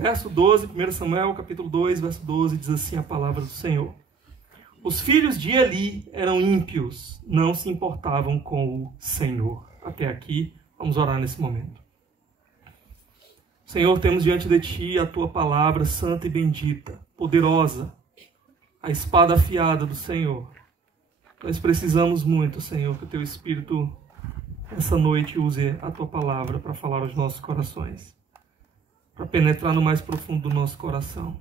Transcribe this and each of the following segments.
verso 12, 1 Samuel, capítulo 2, verso 12, diz assim a palavra do Senhor. Os filhos de Eli eram ímpios, não se importavam com o Senhor. Até aqui, vamos orar nesse momento. Senhor, temos diante de Ti a Tua palavra santa e bendita, poderosa, a espada afiada do Senhor. Nós precisamos muito, Senhor, que o Teu Espírito, essa noite, use a Tua palavra para falar aos nossos corações, para penetrar no mais profundo do nosso coração.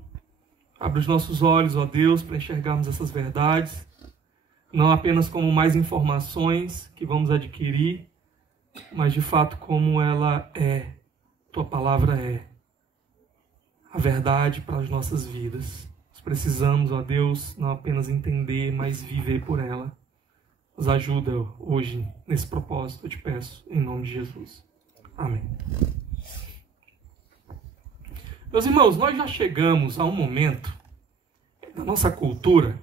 Abre os nossos olhos, ó Deus, para enxergarmos essas verdades, não apenas como mais informações que vamos adquirir, mas de fato como ela é. Tua palavra é a verdade para as nossas vidas. Nós precisamos, ó Deus, não apenas entender, mas viver por ela. Nos ajuda hoje nesse propósito, eu te peço, em nome de Jesus. Amém. Meus irmãos, nós já chegamos a um momento da nossa cultura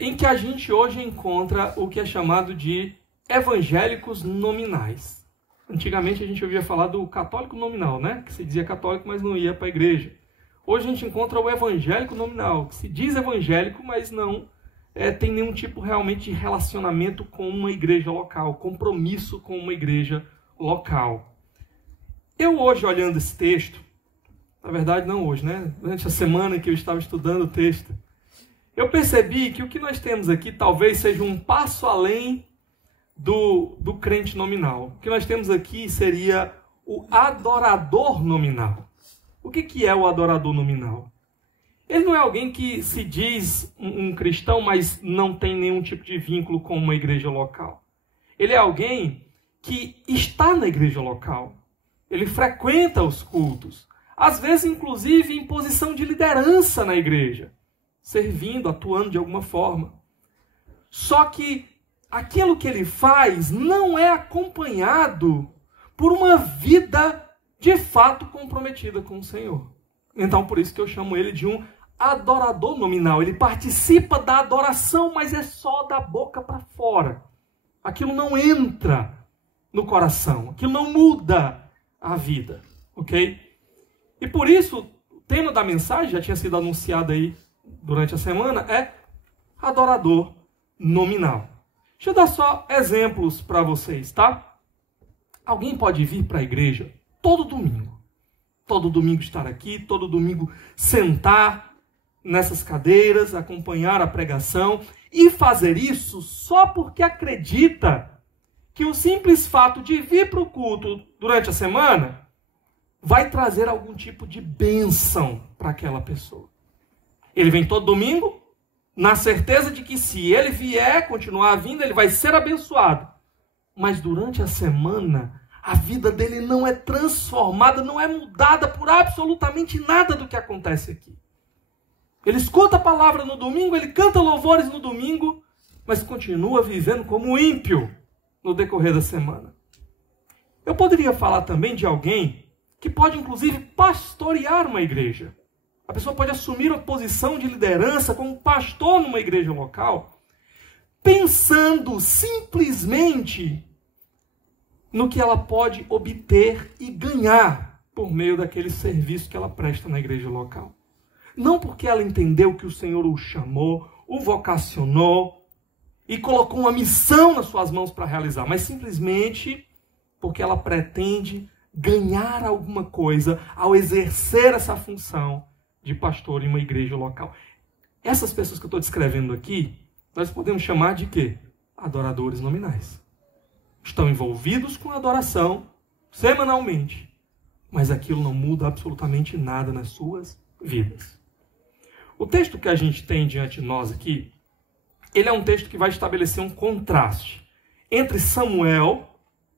em que a gente hoje encontra o que é chamado de evangélicos nominais. Antigamente a gente ouvia falar do católico nominal, né? Que se dizia católico, mas não ia para a igreja. Hoje a gente encontra o evangélico nominal, que se diz evangélico, mas não tem nenhum tipo realmente de relacionamento com uma igreja local, compromisso com uma igreja local. Eu hoje, olhando esse texto, na verdade não hoje, né? Durante a semana que eu estava estudando o texto, eu percebi que o que nós temos aqui talvez seja um passo além do crente nominal. O que nós temos aqui seria o adorador nominal. O que é o adorador nominal? Ele não é alguém que se diz um cristão, mas não tem nenhum tipo de vínculo com uma igreja local. Ele é alguém que está na igreja local. Ele frequenta os cultos. Às vezes, inclusive, em posição de liderança na igreja. Servindo, atuando de alguma forma. Só que aquilo que ele faz não é acompanhado por uma vida de fato comprometida com o Senhor. Então, por isso que eu chamo ele de um adorador nominal. Ele participa da adoração, mas é só da boca para fora. Aquilo não entra no coração. Aquilo não muda a vida. Ok? E por isso, o tema da mensagem, já tinha sido anunciado aí durante a semana, é adorador nominal. Deixa eu dar só exemplos para vocês, tá? Alguém pode vir para a igreja todo domingo estar aqui, todo domingo sentar nessas cadeiras, acompanhar a pregação e fazer isso só porque acredita que o simples fato de vir para o culto durante a semana vai trazer algum tipo de bênção para aquela pessoa. Ele vem todo domingo na certeza de que se ele vier, continuar vindo, ele vai ser abençoado. Mas durante a semana, a vida dele não é transformada, não é mudada por absolutamente nada do que acontece aqui. Ele escuta a palavra no domingo, ele canta louvores no domingo, mas continua vivendo como ímpio no decorrer da semana. Eu poderia falar também de alguém que pode, inclusive, pastorear uma igreja. A pessoa pode assumir a posição de liderança como pastor numa igreja local, pensando simplesmente no que ela pode obter e ganhar por meio daquele serviço que ela presta na igreja local. Não porque ela entendeu que o Senhor o chamou, o vocacionou e colocou uma missão nas suas mãos para realizar, mas simplesmente porque ela pretende ganhar alguma coisa ao exercer essa função de pastor em uma igreja local. Essas pessoas que eu estou descrevendo aqui, nós podemos chamar de quê? Adoradores nominais. Estão envolvidos com a adoração semanalmente, mas aquilo não muda absolutamente nada nas suas vidas. O texto que a gente tem diante de nós aqui, ele é um texto que vai estabelecer um contraste entre Samuel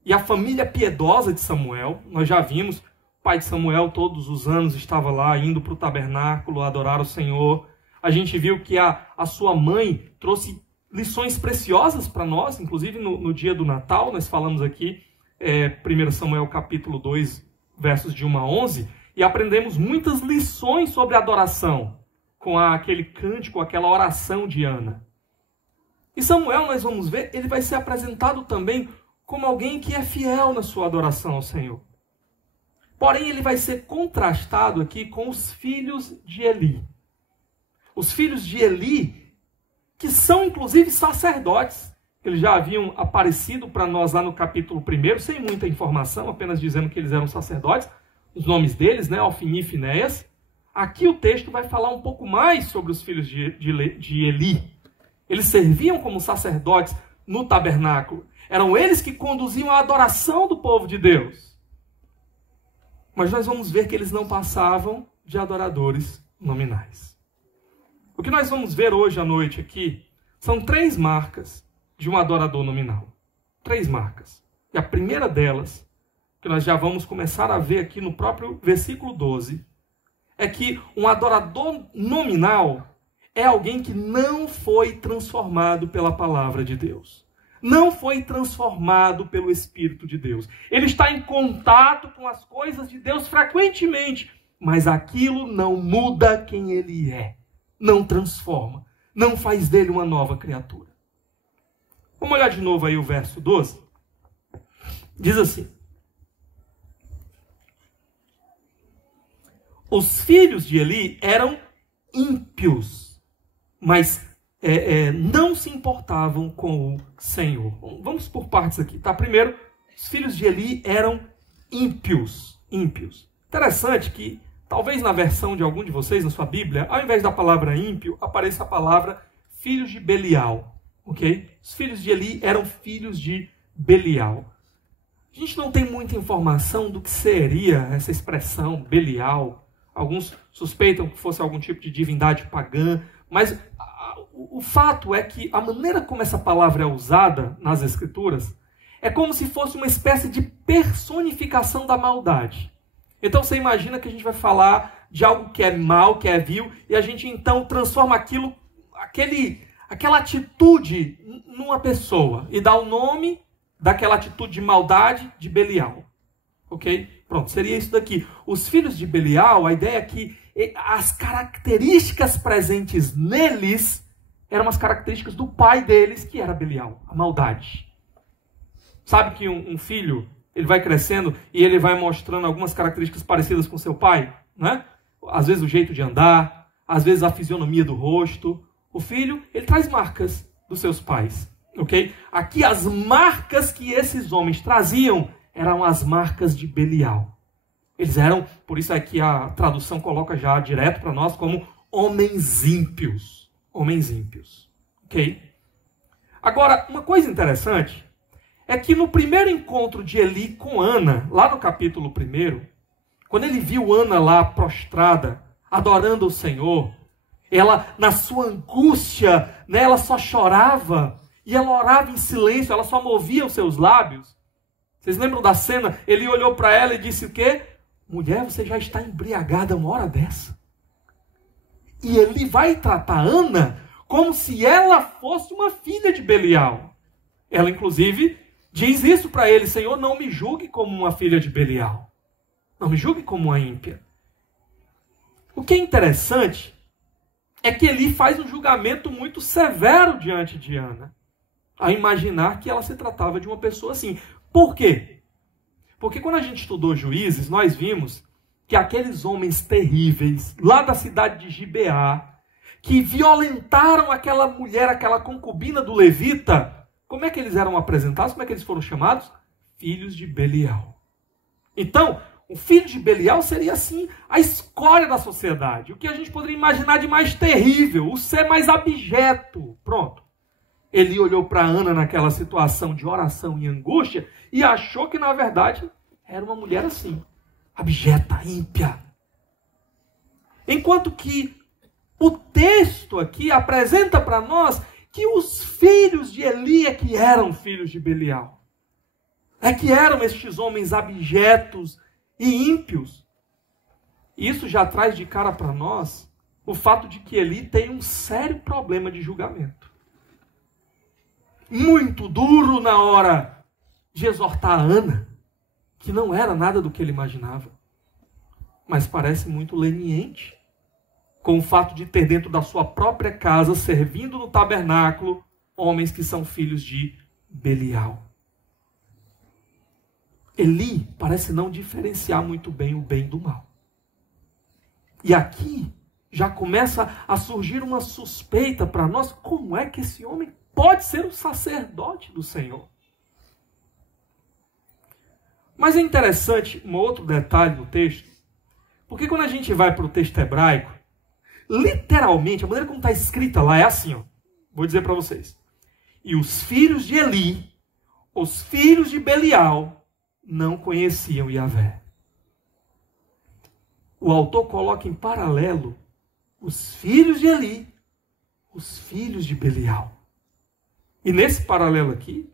e a família piedosa de Samuel. Nós já vimos, o pai de Samuel todos os anos estava lá, indo para o tabernáculo adorar o Senhor. A gente viu que a sua mãe trouxe lições preciosas para nós, inclusive no dia do Natal. Nós falamos aqui, 1 Samuel capítulo 2, versos de 1 a 11, e aprendemos muitas lições sobre adoração, com aquele cântico, aquela oração de Ana. E Samuel, nós vamos ver, ele vai ser apresentado também como alguém que é fiel na sua adoração ao Senhor. Porém, ele vai ser contrastado aqui com os filhos de Eli. Os filhos de Eli, que são inclusive sacerdotes. Eles já haviam aparecido para nós lá no capítulo 1, sem muita informação, apenas dizendo que eles eram sacerdotes. Os nomes deles, né, Ofni e Finéias. Aqui o texto vai falar um pouco mais sobre os filhos de Eli. Eles serviam como sacerdotes no tabernáculo. Eram eles que conduziam a adoração do povo de Deus. Mas nós vamos ver que eles não passavam de adoradores nominais. O que nós vamos ver hoje à noite aqui são 3 marcas de um adorador nominal. 3 marcas. E a primeira delas, que nós já vamos começar a ver aqui no próprio versículo 12, é que um adorador nominal é alguém que não foi transformado pela palavra de Deus. Não foi transformado pelo Espírito de Deus. Ele está em contato com as coisas de Deus frequentemente, mas aquilo não muda quem ele é. Não transforma. Não faz dele uma nova criatura. Vamos olhar de novo aí o verso 12. Diz assim: os filhos de Eli eram ímpios, mas não se importavam com o Senhor. Vamos por partes aqui, tá? Primeiro, os filhos de Eli eram ímpios. Interessante que, talvez na versão de algum de vocês, na sua Bíblia, ao invés da palavra ímpio, apareça a palavra filhos de Belial. Ok? Os filhos de Eli eram filhos de Belial. A gente não tem muita informação do que seria essa expressão Belial. Alguns suspeitam que fosse algum tipo de divindade pagã, mas o fato é que a maneira como essa palavra é usada nas Escrituras é como se fosse uma espécie de personificação da maldade. Então você imagina que a gente vai falar de algo que é mal, que é vil, e a gente então transforma aquela atitude numa pessoa e dá o nome daquela atitude de maldade de Belial. Ok? Pronto, seria isso daqui. Os filhos de Belial, a ideia é que as características presentes neles eram as características do pai deles, que era Belial, a maldade. Sabe que um filho, ele vai crescendo e ele vai mostrando algumas características parecidas com seu pai, né? Às vezes o jeito de andar, às vezes a fisionomia do rosto. O filho, ele traz marcas dos seus pais, ok? Aqui as marcas que esses homens traziam eram as marcas de Belial. Eles eram, por isso é que a tradução coloca já direto para nós como homens ímpios. Homens ímpios, ok? Agora, uma coisa interessante é que no primeiro encontro de Eli com Ana, lá no capítulo 1, quando ele viu Ana lá prostrada, adorando o Senhor, ela, na sua angústia, né, ela só chorava, e ela orava em silêncio, ela só movia os seus lábios. Vocês lembram da cena? Ele olhou para ela e disse o quê? Mulher, você já está embriagada uma hora dessa. E ele vai tratar Ana como se ela fosse uma filha de Belial. Ela, inclusive, diz isso para ele: Senhor, não me julgue como uma filha de Belial. Não me julgue como uma ímpia. O que é interessante é que Eli faz um julgamento muito severo diante de Ana, a imaginar que ela se tratava de uma pessoa assim. Por quê? Porque quando a gente estudou Juízes, nós vimos que aqueles homens terríveis, lá da cidade de Gibeá, que violentaram aquela mulher, aquela concubina do levita, como é que eles eram apresentados? Como é que eles foram chamados? Filhos de Belial. Então, o filho de Belial seria, assim, a escória da sociedade. O que a gente poderia imaginar de mais terrível, o ser mais abjeto. Pronto. Ele olhou para Ana naquela situação de oração e angústia e achou que, na verdade, era uma mulher assim, abjeta, ímpia. Enquanto que o texto aqui apresenta para nós que os filhos de Eli é que eram filhos de Belial. É que eram estes homens abjetos e ímpios. Isso já traz de cara para nós o fato de que Eli tem um sério problema de julgamento. Muito duro na hora de exortar a Ana, que não era nada do que ele imaginava, mas parece muito leniente com o fato de ter dentro da sua própria casa, servindo no tabernáculo, homens que são filhos de Belial. Eli parece não diferenciar muito bem o bem do mal. E aqui já começa a surgir uma suspeita para nós, como é que esse homem pode ser o sacerdote do Senhor? Mas é interessante um outro detalhe do texto, porque quando a gente vai para o texto hebraico, literalmente, a maneira como está escrita lá é assim, ó. Vou dizer para vocês. E os filhos de Eli, os filhos de Belial, não conheciam Yahvé. O autor coloca em paralelo os filhos de Eli, os filhos de Belial. E nesse paralelo aqui,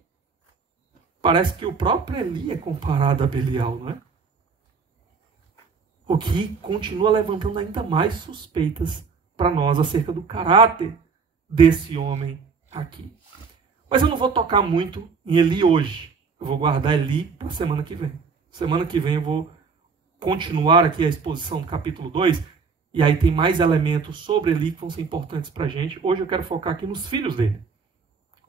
parece que o próprio Eli é comparado a Belial, não é? O que continua levantando ainda mais suspeitas para nós acerca do caráter desse homem aqui. Mas eu não vou tocar muito em Eli hoje. Eu vou guardar Eli para a semana que vem. Semana que vem eu vou continuar aqui a exposição do capítulo 2. E aí tem mais elementos sobre Eli que vão ser importantes para a gente. Hoje eu quero focar aqui nos filhos dele.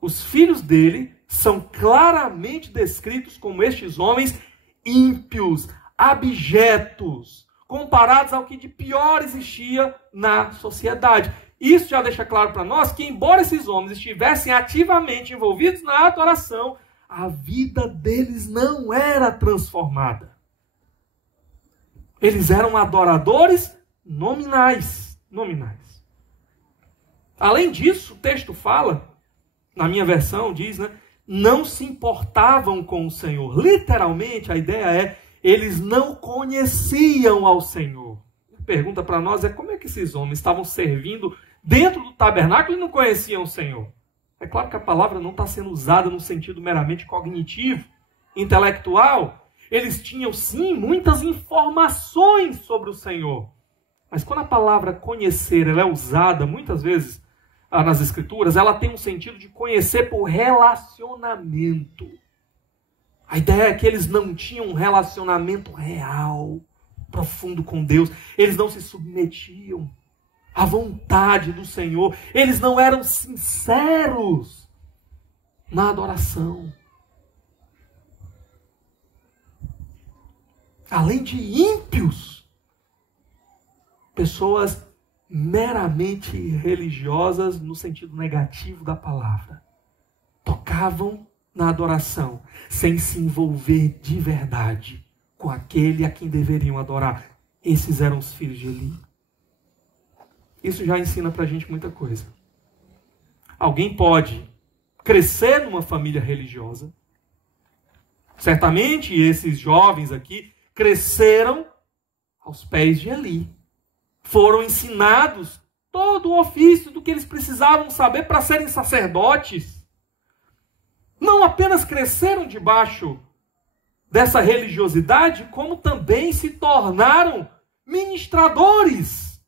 Os filhos dele são claramente descritos como estes homens ímpios, abjetos, comparados ao que de pior existia na sociedade. Isso já deixa claro para nós que, embora esses homens estivessem ativamente envolvidos na adoração, a vida deles não era transformada. Eles eram adoradores nominais. Além disso, o texto fala, na minha versão diz, né, não se importavam com o Senhor. Literalmente, a ideia é, eles não conheciam ao Senhor. A pergunta para nós é, como é que esses homens estavam servindo dentro do tabernáculo e não conheciam o Senhor? É claro que a palavra não está sendo usada no sentido meramente cognitivo, intelectual. Eles tinham, sim, muitas informações sobre o Senhor. Mas quando a palavra conhecer ela é usada, muitas vezes, nas Escrituras, ela tem um sentido de conhecer por relacionamento. A ideia é que eles não tinham um relacionamento real, profundo com Deus. Eles não se submetiam à vontade do Senhor. Eles não eram sinceros na adoração. Além de ímpios, pessoas meramente religiosas no sentido negativo da palavra. Tocavam na adoração, sem se envolver de verdade com aquele a quem deveriam adorar. Esses eram os filhos de Eli. Isso já ensina pra gente muita coisa. Alguém pode crescer numa família religiosa. Certamente esses jovens aqui cresceram aos pés de Eli. Foram ensinados todo o ofício do que eles precisavam saber para serem sacerdotes. Não apenas cresceram debaixo dessa religiosidade, como também se tornaram ministradores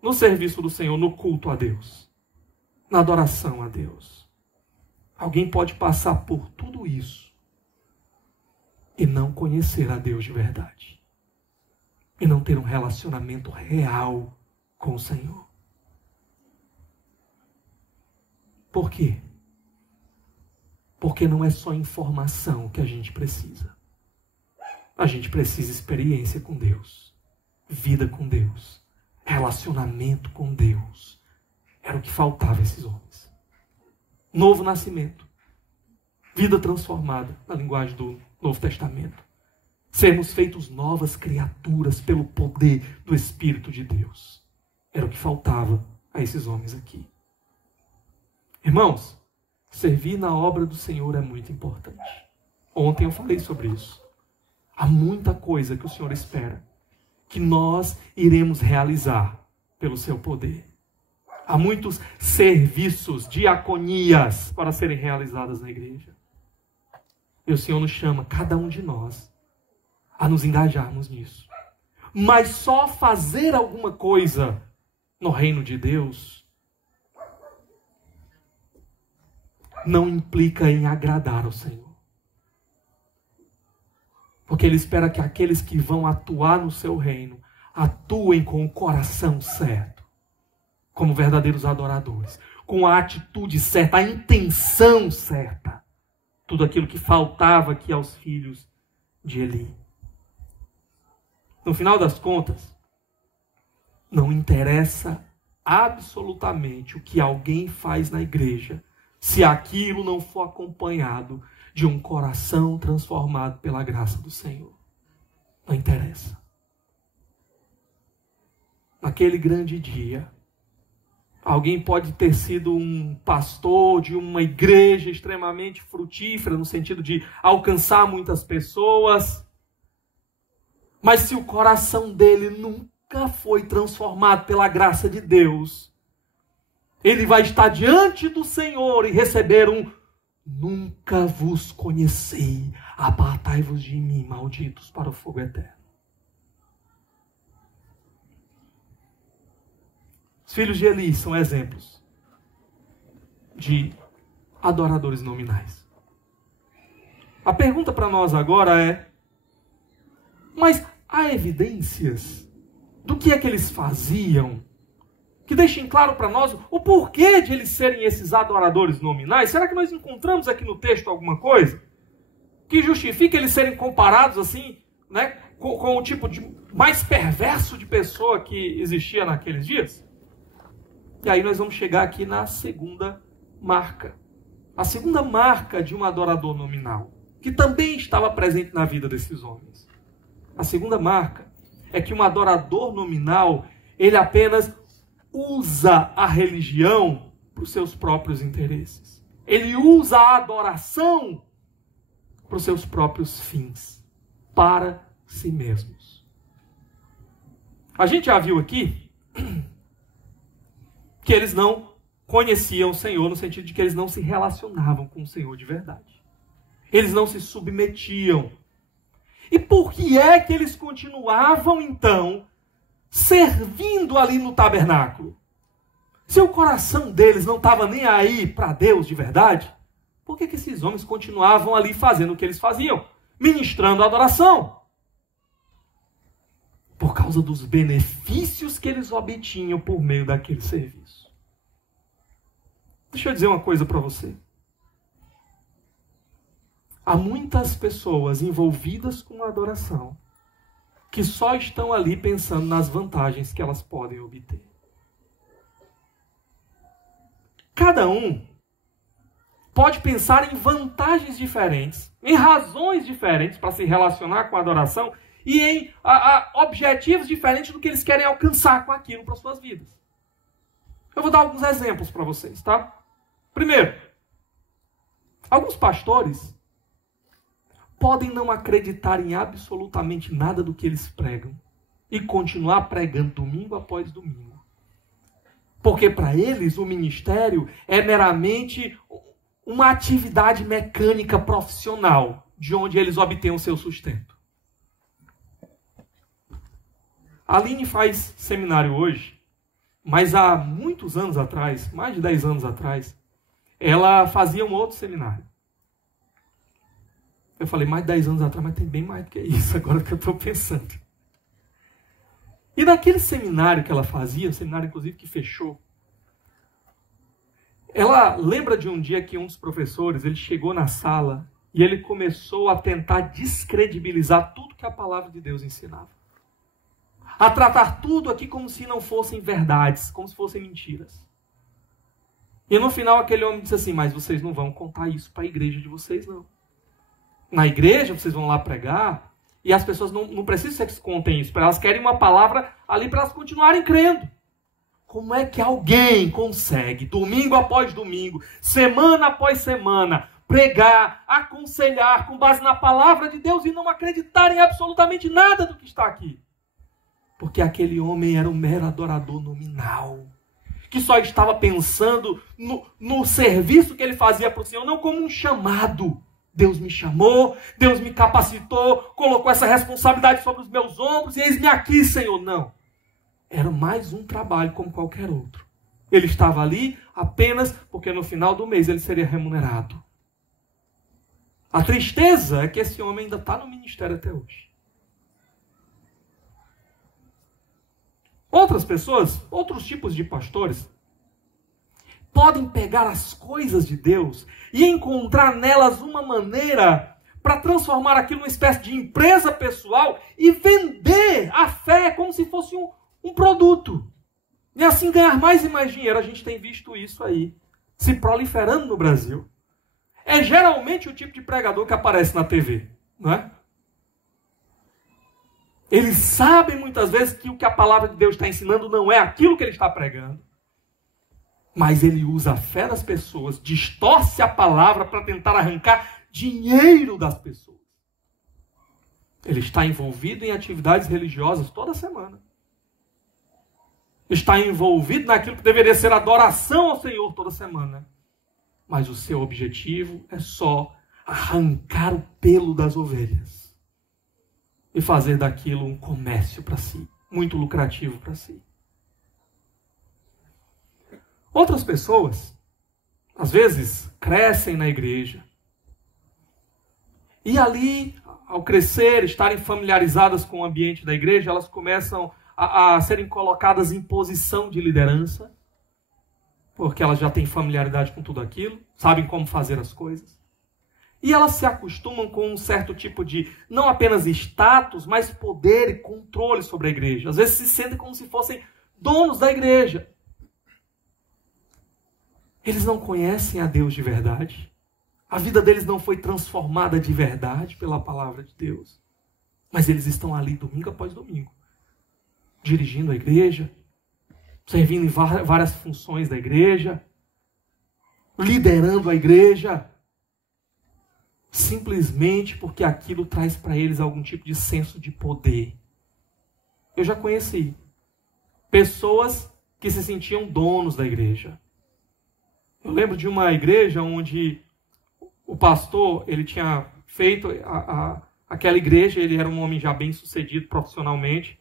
no serviço do Senhor, no culto a Deus, na adoração a Deus. Alguém pode passar por tudo isso e não conhecer a Deus de verdade. E não ter um relacionamento real com o Senhor. Por quê? Porque não é só informação que a gente precisa. A gente precisa experiência com Deus, vida com Deus, relacionamento com Deus. Era o que faltava a esses homens. Novo nascimento, vida transformada, na linguagem do Novo Testamento. Sermos feitos novas criaturas pelo poder do Espírito de Deus. Era o que faltava a esses homens aqui. Irmãos, servir na obra do Senhor é muito importante. Ontem eu falei sobre isso. Há muita coisa que o Senhor espera que nós iremos realizar pelo seu poder. Há muitos serviços, diaconias para serem realizadas na igreja. E o Senhor nos chama, cada um de nós, a nos engajarmos nisso. Mas só fazer alguma coisa no reino de Deus não implica em agradar ao Senhor. Porque Ele espera que aqueles que vão atuar no seu reino atuem com o coração certo, como verdadeiros adoradores, com a atitude certa, a intenção certa. Tudo aquilo que faltava aqui aos filhos de Eli. No final das contas, não interessa absolutamente o que alguém faz na igreja, se aquilo não for acompanhado de um coração transformado pela graça do Senhor. Não interessa. Naquele grande dia, alguém pode ter sido um pastor de uma igreja extremamente frutífera, no sentido de alcançar muitas pessoas, mas se o coração dele nunca foi transformado pela graça de Deus, ele vai estar diante do Senhor e receber um: nunca vos conheci, apartai-vos de mim, malditos, para o fogo eterno. Os filhos de Eli são exemplos de adoradores nominais. A pergunta para nós agora é: mas há evidências do que é que eles faziam que deixem claro para nós o porquê de eles serem esses adoradores nominais? Será que nós encontramos aqui no texto alguma coisa que justifique eles serem comparados assim, né, com o tipo de mais perverso de pessoa que existia naqueles dias? E aí nós vamos chegar aqui na segunda marca. A segunda marca de um adorador nominal, que também estava presente na vida desses homens. A segunda marca é que um adorador nominal, ele apenas usa a religião para os seus próprios interesses. Ele usa a adoração para os seus próprios fins, para si mesmos. A gente já viu aqui que eles não conheciam o Senhor, no sentido de que eles não se relacionavam com o Senhor de verdade. Eles não se submetiam. E por que é que eles continuavam, então, servindo ali no tabernáculo? Se o coração deles não estava nem aí para Deus de verdade, por que esses homens continuavam ali fazendo o que eles faziam? Ministrando a adoração. Por causa dos benefícios que eles obtinham por meio daquele serviço. Deixa eu dizer uma coisa para você. Há muitas pessoas envolvidas com a adoração que só estão ali pensando nas vantagens que elas podem obter. Cada um pode pensar em vantagens diferentes, em razões diferentes para se relacionar com a adoração e em objetivos diferentes do que eles querem alcançar com aquilo para suas vidas. Eu vou dar alguns exemplos para vocês, tá? Primeiro, alguns pastores podem não acreditar em absolutamente nada do que eles pregam e continuar pregando domingo após domingo. Porque para eles o ministério é meramente uma atividade mecânica profissional, de onde eles obtêm o seu sustento. A Aline faz seminário hoje, mas há muitos anos atrás, mais de 10 anos atrás, ela fazia um outro seminário. Eu falei, mais de 10 anos atrás, mas tem bem mais do que isso, agora que eu estou pensando. E naquele seminário que ela fazia, um seminário inclusive que fechou, ela lembra de um dia que um dos professores, ele chegou na sala e ele começou a tentar descredibilizar tudo que a palavra de Deus ensinava. A tratar tudo aqui como se não fossem verdades, como se fossem mentiras. E no final aquele homem disse assim, mas vocês não vão contar isso para a igreja de vocês, não. Na igreja, vocês vão lá pregar, e as pessoas não precisam que vocês contem isso, elas querem uma palavra ali para elas continuarem crendo. Como é que alguém consegue, domingo após domingo, semana após semana, pregar, aconselhar com base na palavra de Deus e não acreditar em absolutamente nada do que está aqui? Porque aquele homem era um mero adorador nominal, que só estava pensando no serviço que ele fazia para o Senhor, não como um chamado. Deus me chamou, Deus me capacitou, colocou essa responsabilidade sobre os meus ombros e eis-me aqui, Senhor. Não. Era mais um trabalho como qualquer outro. Ele estava ali apenas porque no final do mês ele seria remunerado. A tristeza é que esse homem ainda está no ministério até hoje. Outras pessoas, outros tipos de pastores, podem pegar as coisas de Deus e encontrar nelas uma maneira para transformar aquilo numa espécie de empresa pessoal e vender a fé como se fosse um produto. E assim ganhar mais e mais dinheiro. A gente tem visto isso aí se proliferando no Brasil. É geralmente o tipo de pregador que aparece na TV, não é? Eles sabem muitas vezes que o que a palavra de Deus está ensinando não é aquilo que ele está pregando. Mas ele usa a fé das pessoas, distorce a palavra para tentar arrancar dinheiro das pessoas. Ele está envolvido em atividades religiosas toda semana. Está envolvido naquilo que deveria ser adoração ao Senhor toda semana. Mas o seu objetivo é só arrancar o pelo das ovelhas e fazer daquilo um comércio para si, muito lucrativo para si. Outras pessoas, às vezes, crescem na igreja e ali, ao crescer, estarem familiarizadas com o ambiente da igreja, elas começam a serem colocadas em posição de liderança, porque elas já têm familiaridade com tudo aquilo, sabem como fazer as coisas. E elas se acostumam com um certo tipo de, não apenas status, mas poder e controle sobre a igreja. Às vezes se sentem como se fossem donos da igreja. Eles não conhecem a Deus de verdade. A vida deles não foi transformada de verdade pela palavra de Deus. Mas eles estão ali domingo após domingo, dirigindo a igreja, servindo em várias funções da igreja, liderando a igreja, simplesmente porque aquilo traz para eles algum tipo de senso de poder. Eu já conheci pessoas que se sentiam donos da igreja. Eu lembro de uma igreja onde o pastor, ele tinha feito aquela igreja, ele era um homem já bem sucedido profissionalmente,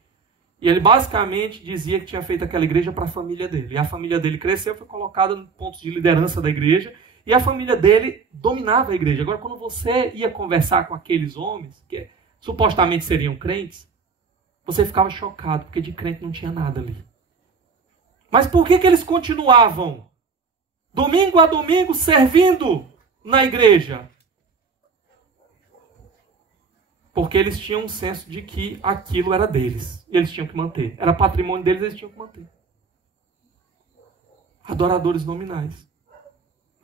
e ele basicamente dizia que tinha feito aquela igreja para a família dele. E a família dele cresceu, foi colocada no ponto de liderança da igreja, e a família dele dominava a igreja. Agora, quando você ia conversar com aqueles homens, que supostamente seriam crentes, você ficava chocado, porque de crente não tinha nada ali. Mas por que eles continuavam, domingo a domingo, servindo na igreja? Porque eles tinham um senso de que aquilo era deles. E eles tinham que manter. Era patrimônio deles, eles tinham que manter. Adoradores nominais.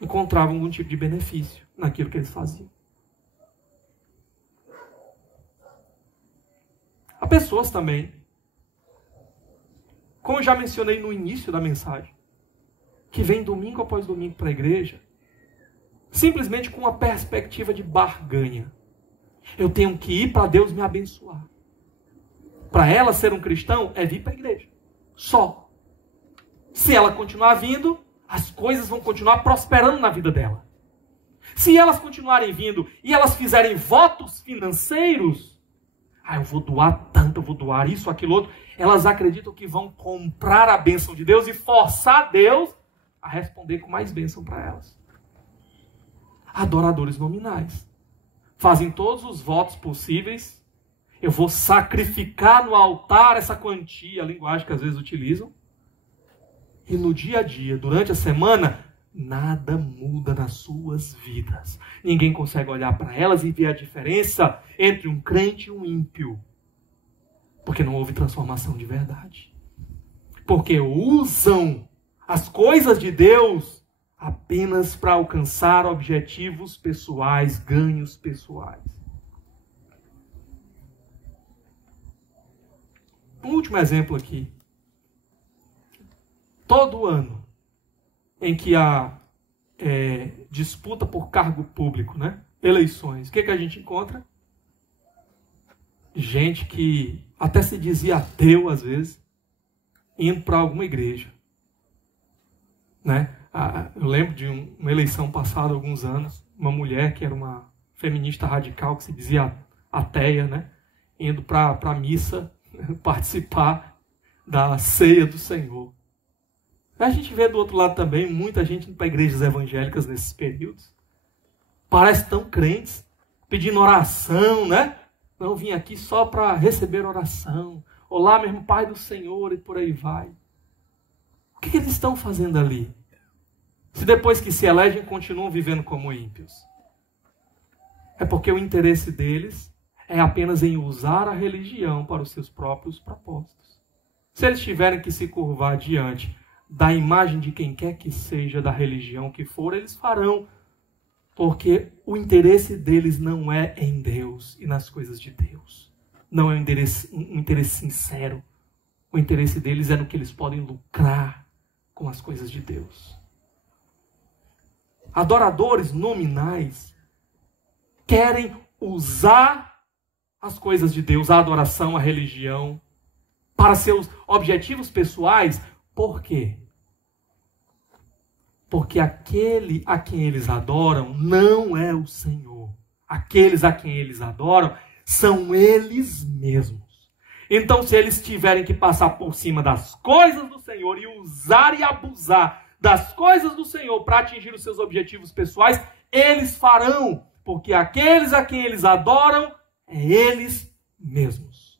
Encontravam algum tipo de benefício naquilo que eles faziam. Há pessoas também, como eu já mencionei no início da mensagem, que vêm domingo após domingo para a igreja, simplesmente com uma perspectiva de barganha. Eu tenho que ir para Deus me abençoar. Para ela ser um cristão, é vir para a igreja. Só. Se ela continuar vindo, as coisas vão continuar prosperando na vida dela. Se elas continuarem vindo e elas fizerem votos financeiros, eu vou doar tanto, eu vou doar isso, aquilo, outro, elas acreditam que vão comprar a bênção de Deus e forçar Deus a responder com mais bênção para elas. Adoradores nominais. Fazem todos os votos possíveis. Eu vou sacrificar no altar essa quantia, a linguagem que às vezes utilizam. E no dia a dia, durante a semana, nada muda nas suas vidas. Ninguém consegue olhar para elas e ver a diferença entre um crente e um ímpio. Porque não houve transformação de verdade. Porque usam as coisas de Deus apenas para alcançar objetivos pessoais, ganhos pessoais. Um último exemplo aqui. Todo ano em que há disputa por cargo público, né? Eleições, o que a gente encontra? Gente que até se dizia ateu às vezes, indo para alguma igreja. Né? Eu lembro de uma eleição passada, há alguns anos, uma mulher que era uma feminista radical, que se dizia ateia, né? Indo para a missa participar da ceia do Senhor. A gente vê do outro lado também muita gente indo para igrejas evangélicas nesses períodos. Parece tão crentes, pedindo oração, né? Não, vim aqui só para receber oração. Olá, meu irmão, Pai do Senhor, e por aí vai. O que eles estão fazendo ali? Se depois que se elegem, continuam vivendo como ímpios. é porque o interesse deles é apenas em usar a religião para os seus próprios propósitos. Se eles tiverem que se curvar diante da imagem de quem quer que seja, da religião que for, eles farão, porque o interesse deles não é em Deus e nas coisas de Deus. Não é um interesse sincero. O interesse deles é no que eles podem lucrar com as coisas de Deus. Adoradores nominais querem usar as coisas de Deus, a adoração, a religião, para seus objetivos pessoais. Por quê? Porque aquele a quem eles adoram não é o Senhor. Aqueles a quem eles adoram são eles mesmos. Então, se eles tiverem que passar por cima das coisas do Senhor e usar e abusar das coisas do Senhor para atingir os seus objetivos pessoais, eles farão, porque aqueles a quem eles adoram é eles mesmos.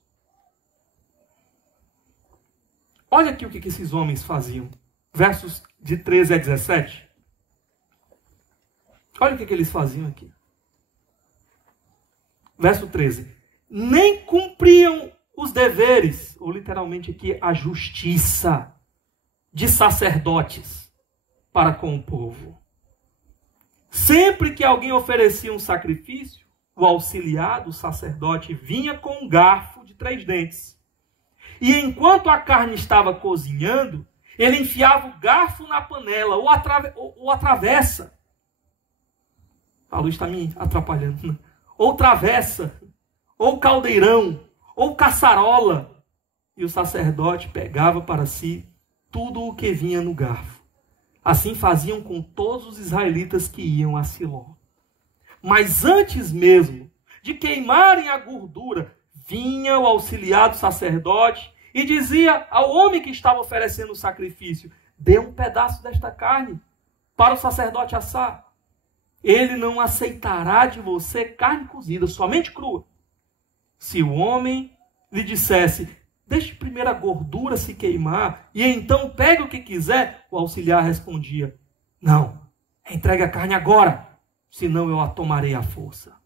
Olha aqui o que esses homens faziam. Versos de 13 a 17. Olha o que eles faziam aqui. Verso 13. Nem cumpriam os deveres, ou literalmente aqui a justiça, de sacerdotes para com o povo. Sempre que alguém oferecia um sacrifício, o auxiliar do sacerdote vinha com um garfo de 3 dentes. E enquanto a carne estava cozinhando, ele enfiava o garfo na panela, ou atravessa. A luz está me atrapalhando, né? Ou travessa, ou caldeirão, ou caçarola. E o sacerdote pegava para si tudo o que vinha no garfo. Assim faziam com todos os israelitas que iam a Siló. Mas antes mesmo de queimarem a gordura, vinha o auxiliar do sacerdote e dizia ao homem que estava oferecendo o sacrifício: dê um pedaço desta carne para o sacerdote assar. Ele não aceitará de você carne cozida, somente crua. Se o homem lhe dissesse: deixe primeiro a gordura se queimar e então pegue o que quiser, o auxiliar respondia: não, entregue a carne agora, senão eu a tomarei à força.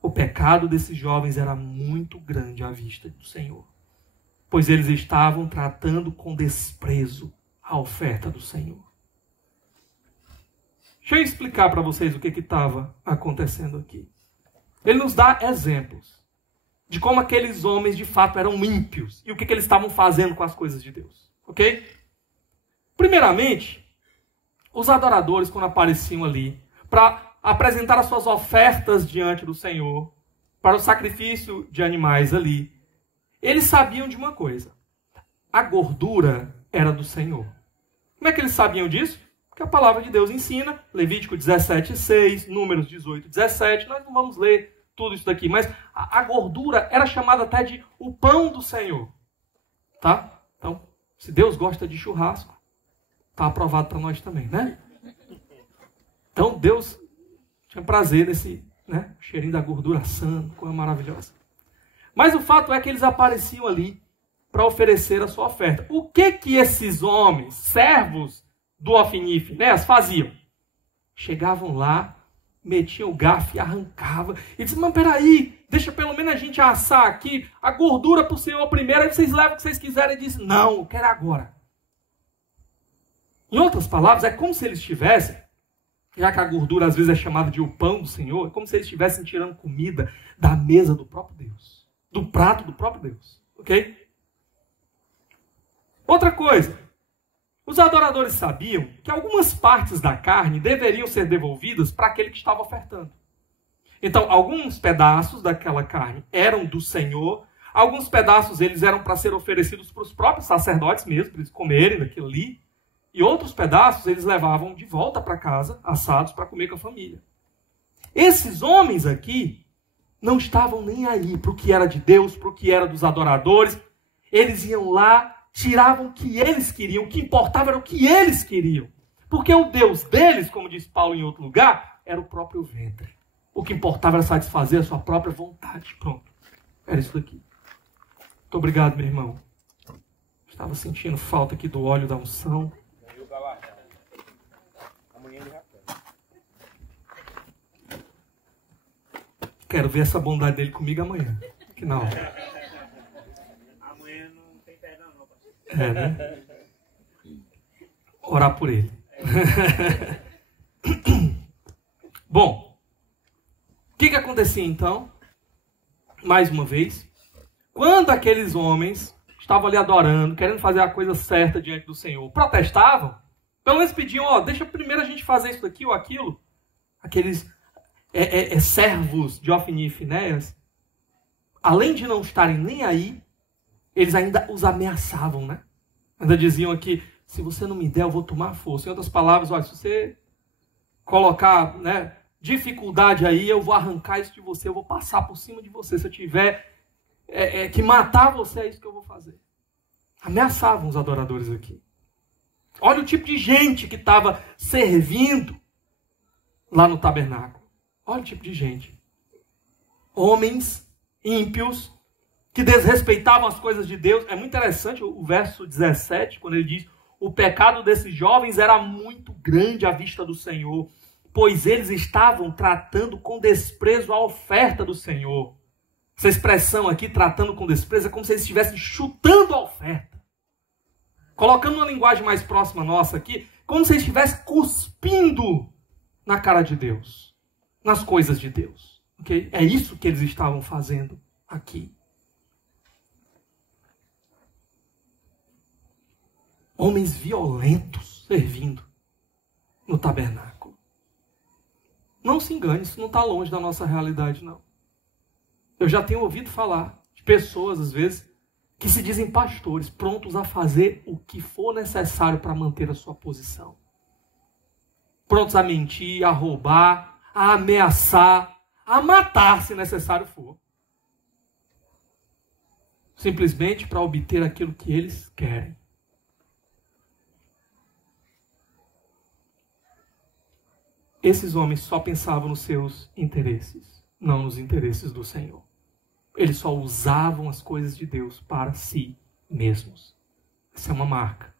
O pecado desses jovens era muito grande à vista do Senhor, pois eles estavam tratando com desprezo a oferta do Senhor. Deixa eu explicar para vocês o que estava acontecendo aqui. Ele nos dá exemplos de como aqueles homens de fato eram ímpios e o que eles estavam fazendo com as coisas de Deus. Ok? Primeiramente, os adoradores, quando apareciam ali para apresentar as suas ofertas diante do Senhor, para o sacrifício de animais ali, eles sabiam de uma coisa: a gordura era do Senhor. Como é que eles sabiam disso? Porque a palavra de Deus ensina, Levítico 17:6, Números 18:17, nós não vamos ler tudo isso daqui, mas a gordura era chamada até de o pão do Senhor. Tá? Então, se Deus gosta de churrasco, está aprovado para nós também, né? Então, Deus tinha prazer nesse, né, cheirinho da gordura assando, coisa maravilhosa. Mas o fato é que eles apareciam ali para oferecer a sua oferta. O que esses homens, servos do Ofni e Finéias, faziam? Chegavam lá, metiam o garfo e arrancavam. E diziam: mas peraí, deixa pelo menos a gente assar aqui a gordura para o Senhor primeiro, aí vocês levam o que vocês quiserem. E dizem: não, eu quero agora. Em outras palavras, é como se eles estivessem, já que a gordura às vezes é chamada de o pão do Senhor, é como se eles estivessem tirando comida da mesa do próprio Deus, do prato do próprio Deus. Ok? Outra coisa, os adoradores sabiam que algumas partes da carne deveriam ser devolvidas para aquele que estava ofertando. Então, alguns pedaços daquela carne eram do Senhor, alguns pedaços eles eram para ser oferecidos para os próprios sacerdotes mesmo, para eles comerem daquilo ali, e outros pedaços eles levavam de volta para casa, assados, para comer com a família. Esses homens aqui não estavam nem aí para o que era de Deus, para o que era dos adoradores. Eles iam lá, tiravam o que eles queriam, o que importava era o que eles queriam. Porque o Deus deles, como diz Paulo em outro lugar, era o próprio ventre. O que importava era satisfazer a sua própria vontade. Pronto. Era isso daqui. Muito obrigado, meu irmão. Estava sentindo falta aqui do óleo da unção. Quero ver essa bondade dele comigo amanhã. Que não. Amanhã não tem perdão, não, pastor. É, né? Orar por ele. Bom, o que acontecia então? Mais uma vez, quando aqueles homens estavam ali adorando, querendo fazer a coisa certa diante do Senhor, protestavam, pelo menos pediam, ó, deixa primeiro a gente fazer isso daqui ou aquilo. Aqueles servos de Ofni e Finéias, além de não estarem nem aí, eles ainda os ameaçavam, né? Ainda diziam aqui, se você não me der, eu vou tomar força. Em outras palavras, olha, se você colocar, né, dificuldade aí, eu vou arrancar isso de você, eu vou passar por cima de você. Se eu tiver que matar você, é isso que eu vou fazer. Ameaçavam os adoradores aqui. Olha o tipo de gente que estava servindo lá no tabernáculo. Olha o tipo de gente. Homens ímpios que desrespeitavam as coisas de Deus. É muito interessante o verso 17, quando ele diz: o pecado desses jovens era muito grande à vista do Senhor, pois eles estavam tratando com desprezo a oferta do Senhor. Essa expressão aqui, tratando com desprezo, é como se eles estivessem chutando a oferta. Colocando uma linguagem mais próxima nossa aqui, como se eles estivessem cuspindo na cara de Deus, nas coisas de Deus. Okay? É isso que eles estavam fazendo aqui. Homens violentos servindo no tabernáculo. Não se engane, isso não está longe da nossa realidade, não. Eu já tenho ouvido falar de pessoas, às vezes, que se dizem pastores, prontos a fazer o que for necessário para manter a sua posição. Prontos a mentir, a roubar, a ameaçar, a matar, se necessário for. Simplesmente para obter aquilo que eles querem. Esses homens só pensavam nos seus interesses, não nos interesses do Senhor. Eles só usavam as coisas de Deus para si mesmos. Essa é uma marca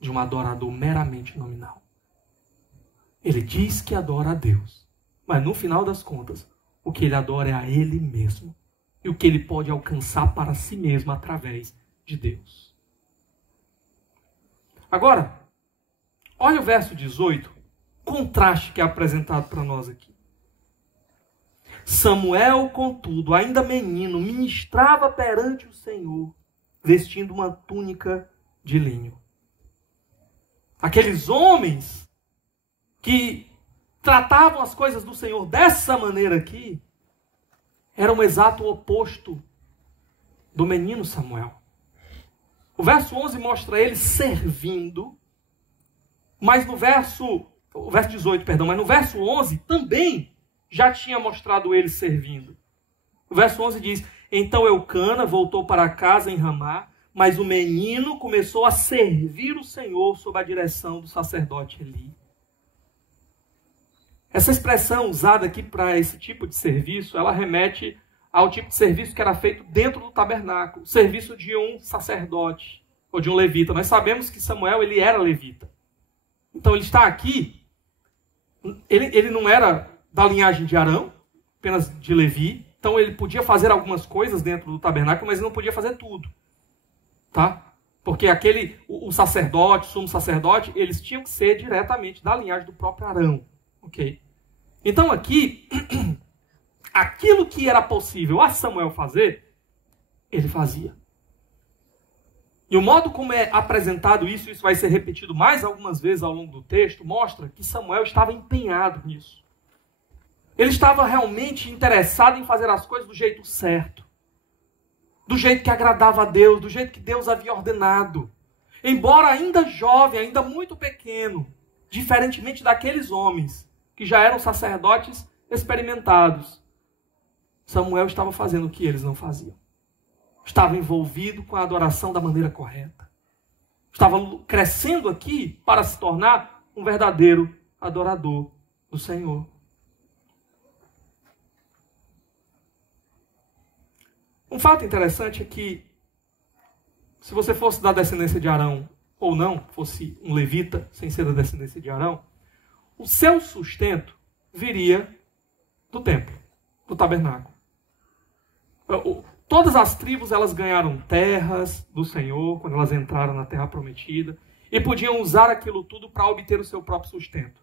de um adorador meramente nominal. Ele diz que adora a Deus, mas no final das contas, o que ele adora é a ele mesmo. E o que ele pode alcançar para si mesmo através de Deus. Agora, olha o verso 18, contraste que é apresentado para nós aqui. Samuel, contudo, ainda menino, ministrava perante o Senhor, vestindo uma túnica de linho. Aqueles homens que tratavam as coisas do Senhor dessa maneira aqui, eram o exato oposto do menino Samuel. O verso 11 mostra ele servindo, mas no verso 18, perdão, mas no verso 11 também já tinha mostrado ele servindo. O verso 11 diz: então Eucana voltou para casa em Ramá, mas o menino começou a servir o Senhor sob a direção do sacerdote Eli. Essa expressão usada aqui para esse tipo de serviço, ela remete ao tipo de serviço que era feito dentro do tabernáculo, o serviço de um sacerdote ou de um levita. Nós sabemos que Samuel ele era levita. Então ele está aqui, ele não era da linhagem de Arão, apenas de Levi. Então ele podia fazer algumas coisas dentro do tabernáculo, mas ele não podia fazer tudo. Tá? Porque o sacerdote, o sumo sacerdote, eles tinham que ser diretamente da linhagem do próprio Arão. Ok? Então aqui, aquilo que era possível a Samuel fazer, ele fazia. E o modo como é apresentado isso vai ser repetido mais algumas vezes ao longo do texto, mostra que Samuel estava empenhado nisso. Ele estava realmente interessado em fazer as coisas do jeito certo. Do jeito que agradava a Deus, do jeito que Deus havia ordenado. Embora ainda jovem, ainda muito pequeno, diferentemente daqueles homens que já eram sacerdotes experimentados, Samuel estava fazendo o que eles não faziam. Estava envolvido com a adoração da maneira correta. Estava crescendo aqui para se tornar um verdadeiro adorador do Senhor. Um fato interessante é que, se você fosse da descendência de Arão, ou não, fosse um levita, sem ser da descendência de Arão, o seu sustento viria do templo. do tabernáculo. Todas as tribos, elas ganharam terras do Senhor quando elas entraram na terra prometida e podiam usar aquilo tudo para obter o seu próprio sustento.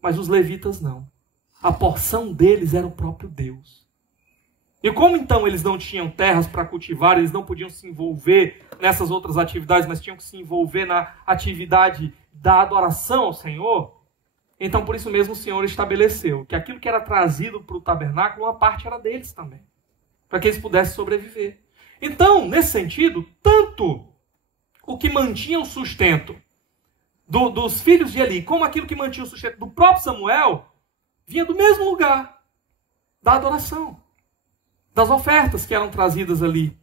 Mas os levitas não. A porção deles era o próprio Deus. E como então eles não tinham terras para cultivar, eles não podiam se envolver nessas outras atividades, mas tinham que se envolver na atividade da adoração ao Senhor, então por isso mesmo o Senhor estabeleceu que aquilo que era trazido para o tabernáculo, uma parte era deles também, para que eles pudessem sobreviver. Então, nesse sentido, tanto o que mantinha o sustento dos filhos de Eli, como aquilo que mantinha o sustento do próprio Samuel, vinha do mesmo lugar, da adoração, das ofertas que eram trazidas ali.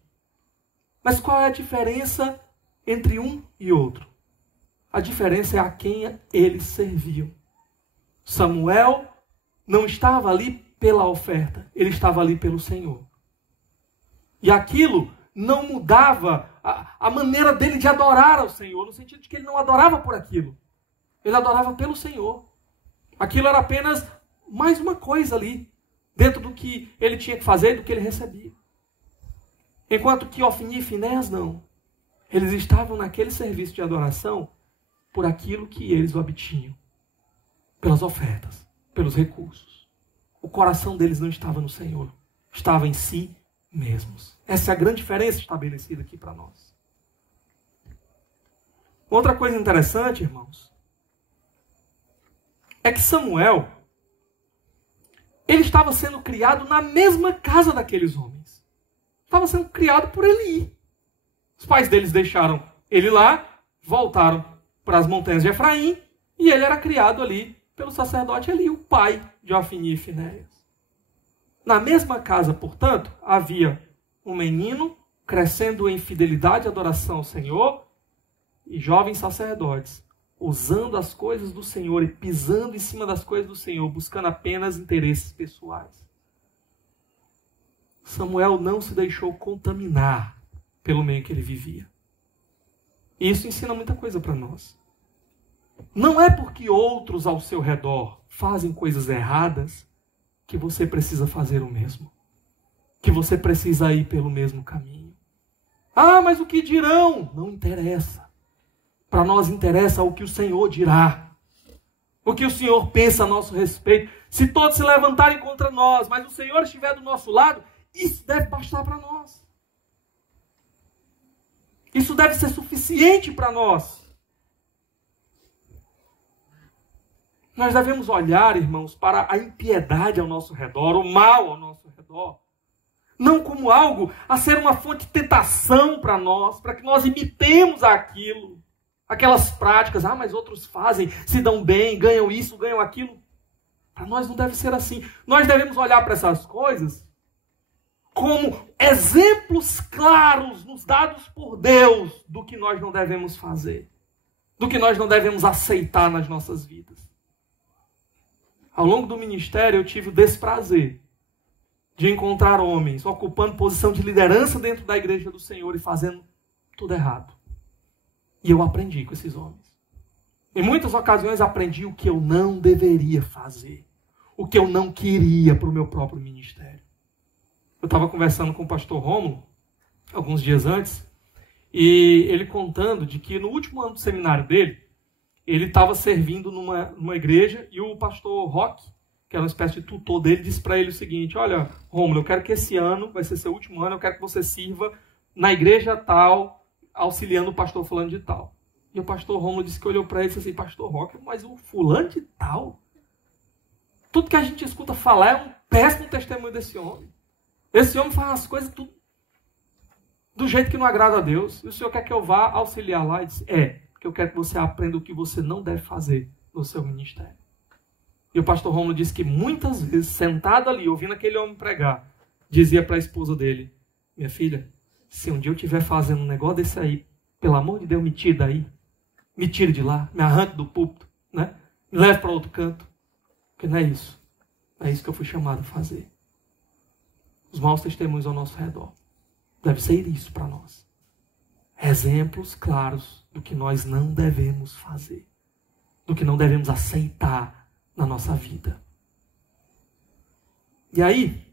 Mas qual é a diferença entre um e outro? A diferença é a quem eles serviam. Samuel não estava ali pela oferta, ele estava ali pelo Senhor. E aquilo não mudava a maneira dele de adorar ao Senhor, no sentido de que ele não adorava por aquilo. Ele adorava pelo Senhor. Aquilo era apenas mais uma coisa ali, dentro do que ele tinha que fazer, do que ele recebia. Enquanto que Ofni e Finés não. Eles estavam naquele serviço de adoração por aquilo que eles obtinham. Pelas ofertas, pelos recursos. O coração deles não estava no Senhor, estava em si mesmos. Essa é a grande diferença estabelecida aqui para nós. Outra coisa interessante, irmãos, é que Samuel, ele estava sendo criado na mesma casa daqueles homens. Estava sendo criado por Eli. Os pais deles deixaram ele lá, voltaram para as montanhas de Efraim, e ele era criado ali pelo sacerdote Eli, o pai de Ofni e Finéias. Na mesma casa, portanto, havia um menino crescendo em fidelidade e adoração ao Senhor, e jovens sacerdotes, usando as coisas do Senhor e pisando em cima das coisas do Senhor, buscando apenas interesses pessoais. Samuel não se deixou contaminar pelo meio que ele vivia. E isso ensina muita coisa para nós. Não é porque outros ao seu redor fazem coisas erradas que você precisa fazer o mesmo. Que você precisa ir pelo mesmo caminho. Ah, mas o que dirão? Não interessa. Para nós interessa o que o Senhor dirá. O que o Senhor pensa a nosso respeito. Se todos se levantarem contra nós, mas o Senhor estiver do nosso lado, isso deve bastar para nós. Isso deve ser suficiente para nós. Nós devemos olhar, irmãos, para a impiedade ao nosso redor, o mal ao nosso redor, não como algo a ser uma fonte de tentação para nós, para que nós imitemos aquilo, aquelas práticas. Ah, mas outros fazem, se dão bem, ganham isso, ganham aquilo. Para nós não deve ser assim. Nós devemos olhar para essas coisas como exemplos claros nos dados por Deus do que nós não devemos fazer, do que nós não devemos aceitar nas nossas vidas. Ao longo do ministério, eu tive o desprazer de encontrar homens ocupando posição de liderança dentro da igreja do Senhor e fazendo tudo errado. E eu aprendi com esses homens. Em muitas ocasiões, aprendi o que eu não deveria fazer, o que eu não queria para o meu próprio ministério. Eu estava conversando com o pastor Rômulo, alguns dias antes, e ele contando de que no último ano do seminário dele, ele estava servindo numa igreja e o pastor Roque, que era uma espécie de tutor dele, disse para ele o seguinte: olha, Rômulo, eu quero que esse ano, vai ser seu último ano, eu quero que você sirva na igreja tal, auxiliando o pastor fulano de tal. E o pastor Rômulo disse que olhou para ele e disse assim: pastor Roque, mas o fulano de tal? Tudo que a gente escuta falar é um péssimo testemunho desse homem. Esse homem faz as coisas tudo do jeito que não agrada a Deus. E o senhor quer que eu vá auxiliar lá? Ele disse: porque eu quero que você aprenda o que você não deve fazer no seu ministério. E o pastor Rômulo disse que muitas vezes, sentado ali, ouvindo aquele homem pregar, dizia para a esposa dele: minha filha, se um dia eu estiver fazendo um negócio desse aí, pelo amor de Deus, me tire daí. Me tire de lá, me arranque do púlpito, né? Me leve para outro canto. Porque não é isso. Não é isso que eu fui chamado a fazer. Os maus testemunhos ao nosso redor. Deve ser isso para nós. Exemplos claros do que nós não devemos fazer. Do que não devemos aceitar na nossa vida. E aí,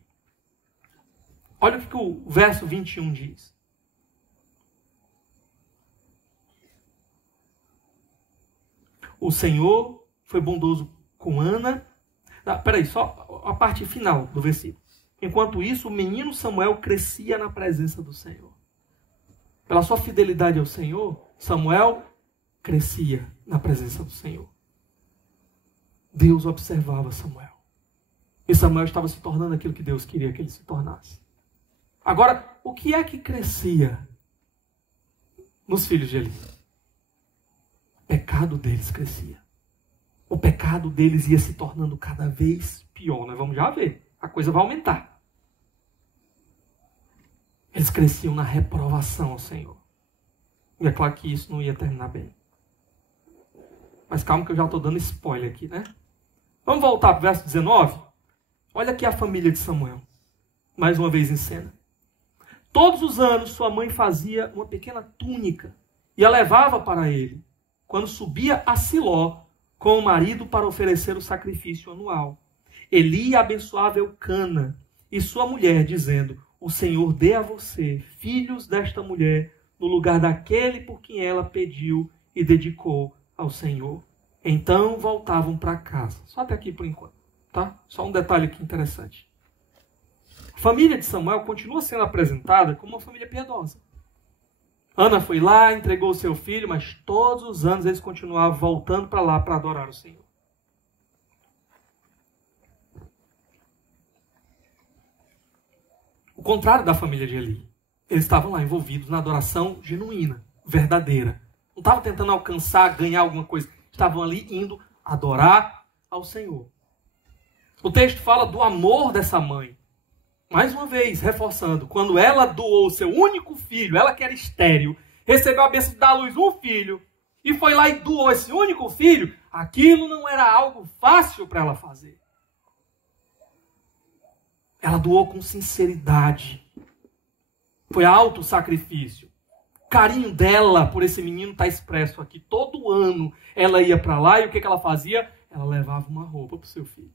Olha o que o verso 21 diz. O Senhor foi bondoso com Ana. Peraí, só a parte final do versículo. Enquanto isso, o menino Samuel crescia na presença do Senhor. Pela sua fidelidade ao Senhor, Samuel crescia na presença do Senhor. Deus observava Samuel. E Samuel estava se tornando aquilo que Deus queria que ele se tornasse. Agora, o que é que crescia nos filhos de Eli? O pecado deles crescia. O pecado deles ia se tornando cada vez pior. Nós vamos já ver. A coisa vai aumentar. Eles cresciam na reprovação ao Senhor. E é claro que isso não ia terminar bem. Mas calma que eu já estou dando spoiler aqui, né? Vamos voltar para o verso 19? Olha aqui a família de Samuel. Mais uma vez em cena. Todos os anos sua mãe fazia uma pequena túnica e a levava para ele, quando subia a Siló com o marido para oferecer o sacrifício anual. Eli abençoava Eucana e sua mulher, dizendo: o Senhor dê a você filhos desta mulher no lugar daquele por quem ela pediu e dedicou ao Senhor. Então voltavam para casa. Só até aqui por enquanto, tá? Só um detalhe aqui interessante. A família de Samuel continua sendo apresentada como uma família piedosa. Ana foi lá, entregou o seu filho, mas todos os anos eles continuavam voltando para lá para adorar o Senhor. O contrário da família de Eli. Eles estavam lá envolvidos na adoração genuína, verdadeira. Não estavam tentando alcançar, ganhar alguma coisa. Estavam ali indo adorar ao Senhor. O texto fala do amor dessa mãe. Mais uma vez, reforçando, quando ela doou o seu único filho, ela que era estéril, recebeu a bênção de dar à luz um filho, e foi lá e doou esse único filho, aquilo não era algo fácil para ela fazer. Ela doou com sinceridade. Foi alto sacrifício. O carinho dela por esse menino está expresso aqui. Todo ano ela ia para lá e o que ela fazia? Ela levava uma roupa para o seu filho.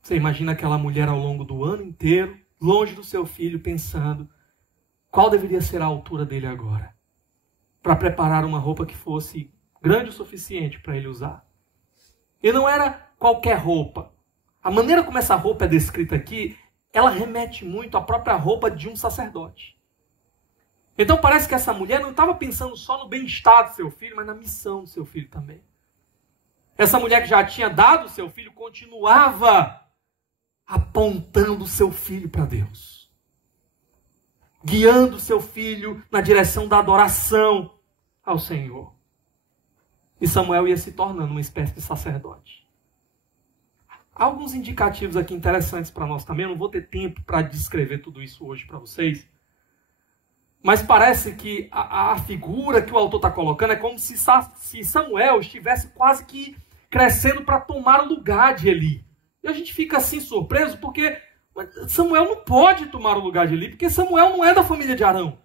Você imagina aquela mulher ao longo do ano inteiro, longe do seu filho, pensando qual deveria ser a altura dele agora, para preparar uma roupa que fosse grande o suficiente para ele usar. E não era qualquer roupa. A maneira como essa roupa é descrita aqui, ela remete muito à própria roupa de um sacerdote. Então parece que essa mulher não estava pensando só no bem-estar do seu filho, mas na missão do seu filho também. Essa mulher que já tinha dado o seu filho continuava apontando o seu filho para Deus. Guiando o seu filho na direção da adoração ao Senhor. E Samuel ia se tornando uma espécie de sacerdote. Há alguns indicativos aqui interessantes para nós também. Eu não vou ter tempo para descrever tudo isso hoje para vocês. Mas parece que a figura que o autor está colocando é como se Samuel estivesse quase que crescendo para tomar o lugar de Eli. E a gente fica assim surpreso porque Samuel não pode tomar o lugar de Eli, porque Samuel não é da família de Arão.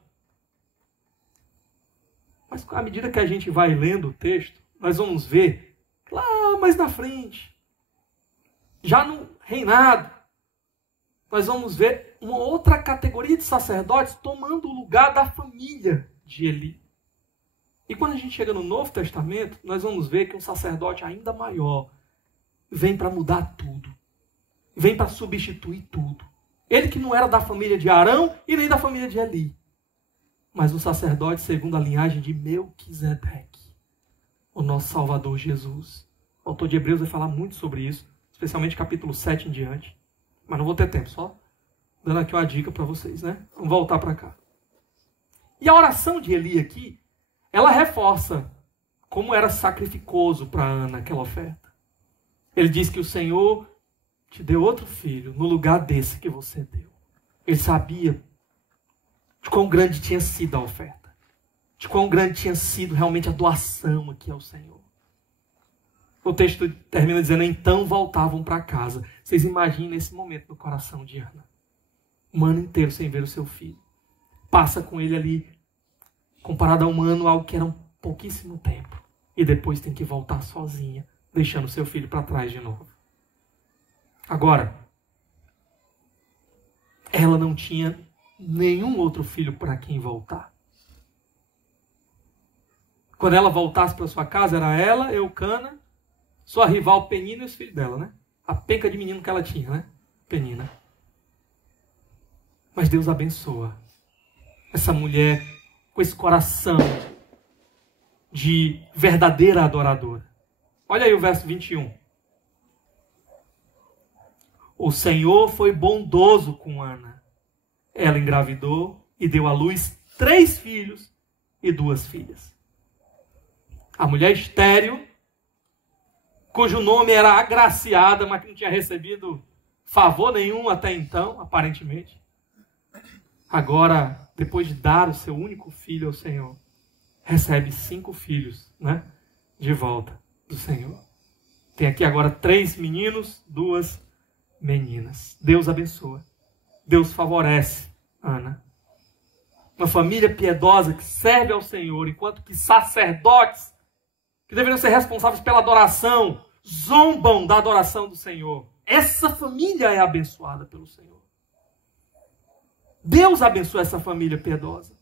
Mas à medida que a gente vai lendo o texto, nós vamos ver lá mais na frente, já no reinado, nós vamos ver uma outra categoria de sacerdotes tomando o lugar da família de Eli. E quando a gente chega no Novo Testamento, nós vamos ver que um sacerdote ainda maior vem para mudar tudo. Vem para substituir tudo. Ele que não era da família de Arão e nem da família de Eli. Mas um sacerdote segundo a linhagem de Melquisedeque. O nosso Salvador Jesus. O autor de Hebreus vai falar muito sobre isso. Especialmente capítulo 7 em diante. Mas não vou ter tempo, só dando aqui uma dica para vocês, né? Vamos voltar para cá. E a oração de Eli aqui, ela reforça como era sacrificoso para Ana aquela oferta. Ele diz que o Senhor te deu outro filho no lugar desse que você deu. Ele sabia de quão grande tinha sido a oferta. De quão grande tinha sido realmente a doação aqui ao Senhor. O texto termina dizendo, então voltavam para casa. Vocês imaginem esse momento no coração de Ana. Um ano inteiro sem ver o seu filho. Passa com ele ali, comparado a um ano, algo que era um pouquíssimo tempo. E depois tem que voltar sozinha, deixando seu filho para trás de novo. Agora, ela não tinha nenhum outro filho para quem voltar. Quando ela voltasse para sua casa, era ela, Eucana, sua rival Penina e os filhos dela, né? A penca de menino que ela tinha, né? Penina. Mas Deus abençoa essa mulher com esse coração de verdadeira adoradora. Olha aí o verso 21. O Senhor foi bondoso com Ana. Ela engravidou e deu à luz 3 filhos e 2 filhas. A mulher estéril, cujo nome era agraciada, mas que não tinha recebido favor nenhum até então, aparentemente. Agora, depois de dar o seu único filho ao Senhor, recebe 5 filhos, né, de volta do Senhor. Tem aqui agora 3 meninos, 2 meninas. Deus abençoa. Deus favorece Ana. Uma família piedosa que serve ao Senhor, enquanto que sacerdotes, que deveriam ser responsáveis pela adoração, zombam da adoração do Senhor. Essa família é abençoada pelo Senhor. Deus abençoa essa família piedosa.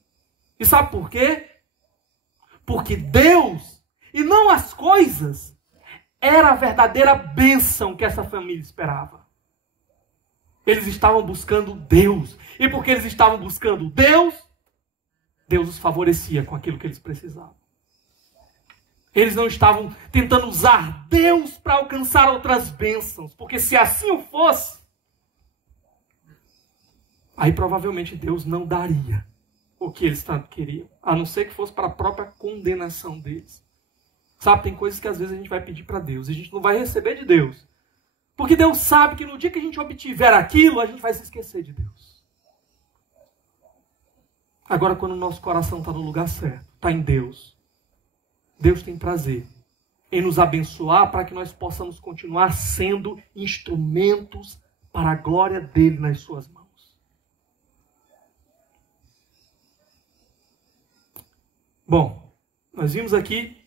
E sabe por quê? Porque Deus, e não as coisas, era a verdadeira bênção que essa família esperava. Eles estavam buscando Deus. E porque eles estavam buscando Deus, Deus os favorecia com aquilo que eles precisavam. Eles não estavam tentando usar Deus para alcançar outras bênçãos. Porque se assim o fosse, aí provavelmente Deus não daria o que eles tanto queriam. A não ser que fosse para a própria condenação deles. Sabe, tem coisas que às vezes a gente vai pedir para Deus e a gente não vai receber de Deus. Porque Deus sabe que no dia que a gente obtiver aquilo, a gente vai se esquecer de Deus. Agora, quando o nosso coração está no lugar certo, está em Deus, Deus tem prazer em nos abençoar para que nós possamos continuar sendo instrumentos para a glória dele nas suas mãos. Bom, nós vimos aqui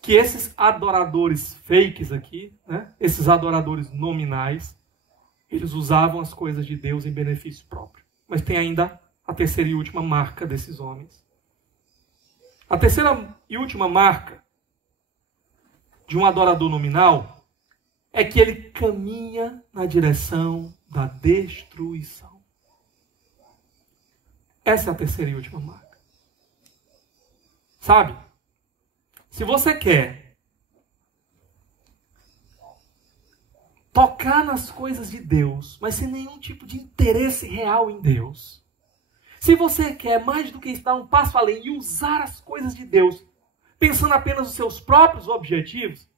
que esses adoradores fakes aqui, né, esses adoradores nominais, eles usavam as coisas de Deus em benefício próprio. Mas tem ainda a terceira e última marca desses homens. A terceira e última marca de um adorador nominal é que ele caminha na direção da destruição. Essa é a terceira e última marca. Sabe? Se você quer tocar nas coisas de Deus, mas sem nenhum tipo de interesse real em Deus, se você quer mais do que dar um passo além e usar as coisas de Deus, pensando apenas nos seus próprios objetivos,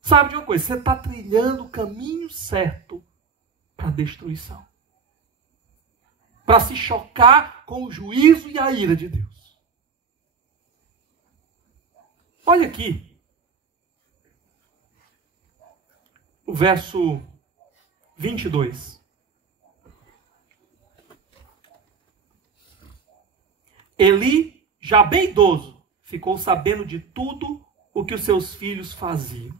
sabe de uma coisa? Você está trilhando o caminho certo para a destruição. Para se chocar com o juízo e a ira de Deus. Olha aqui, o verso 22. Eli, já bem idoso, ficou sabendo de tudo o que os seus filhos faziam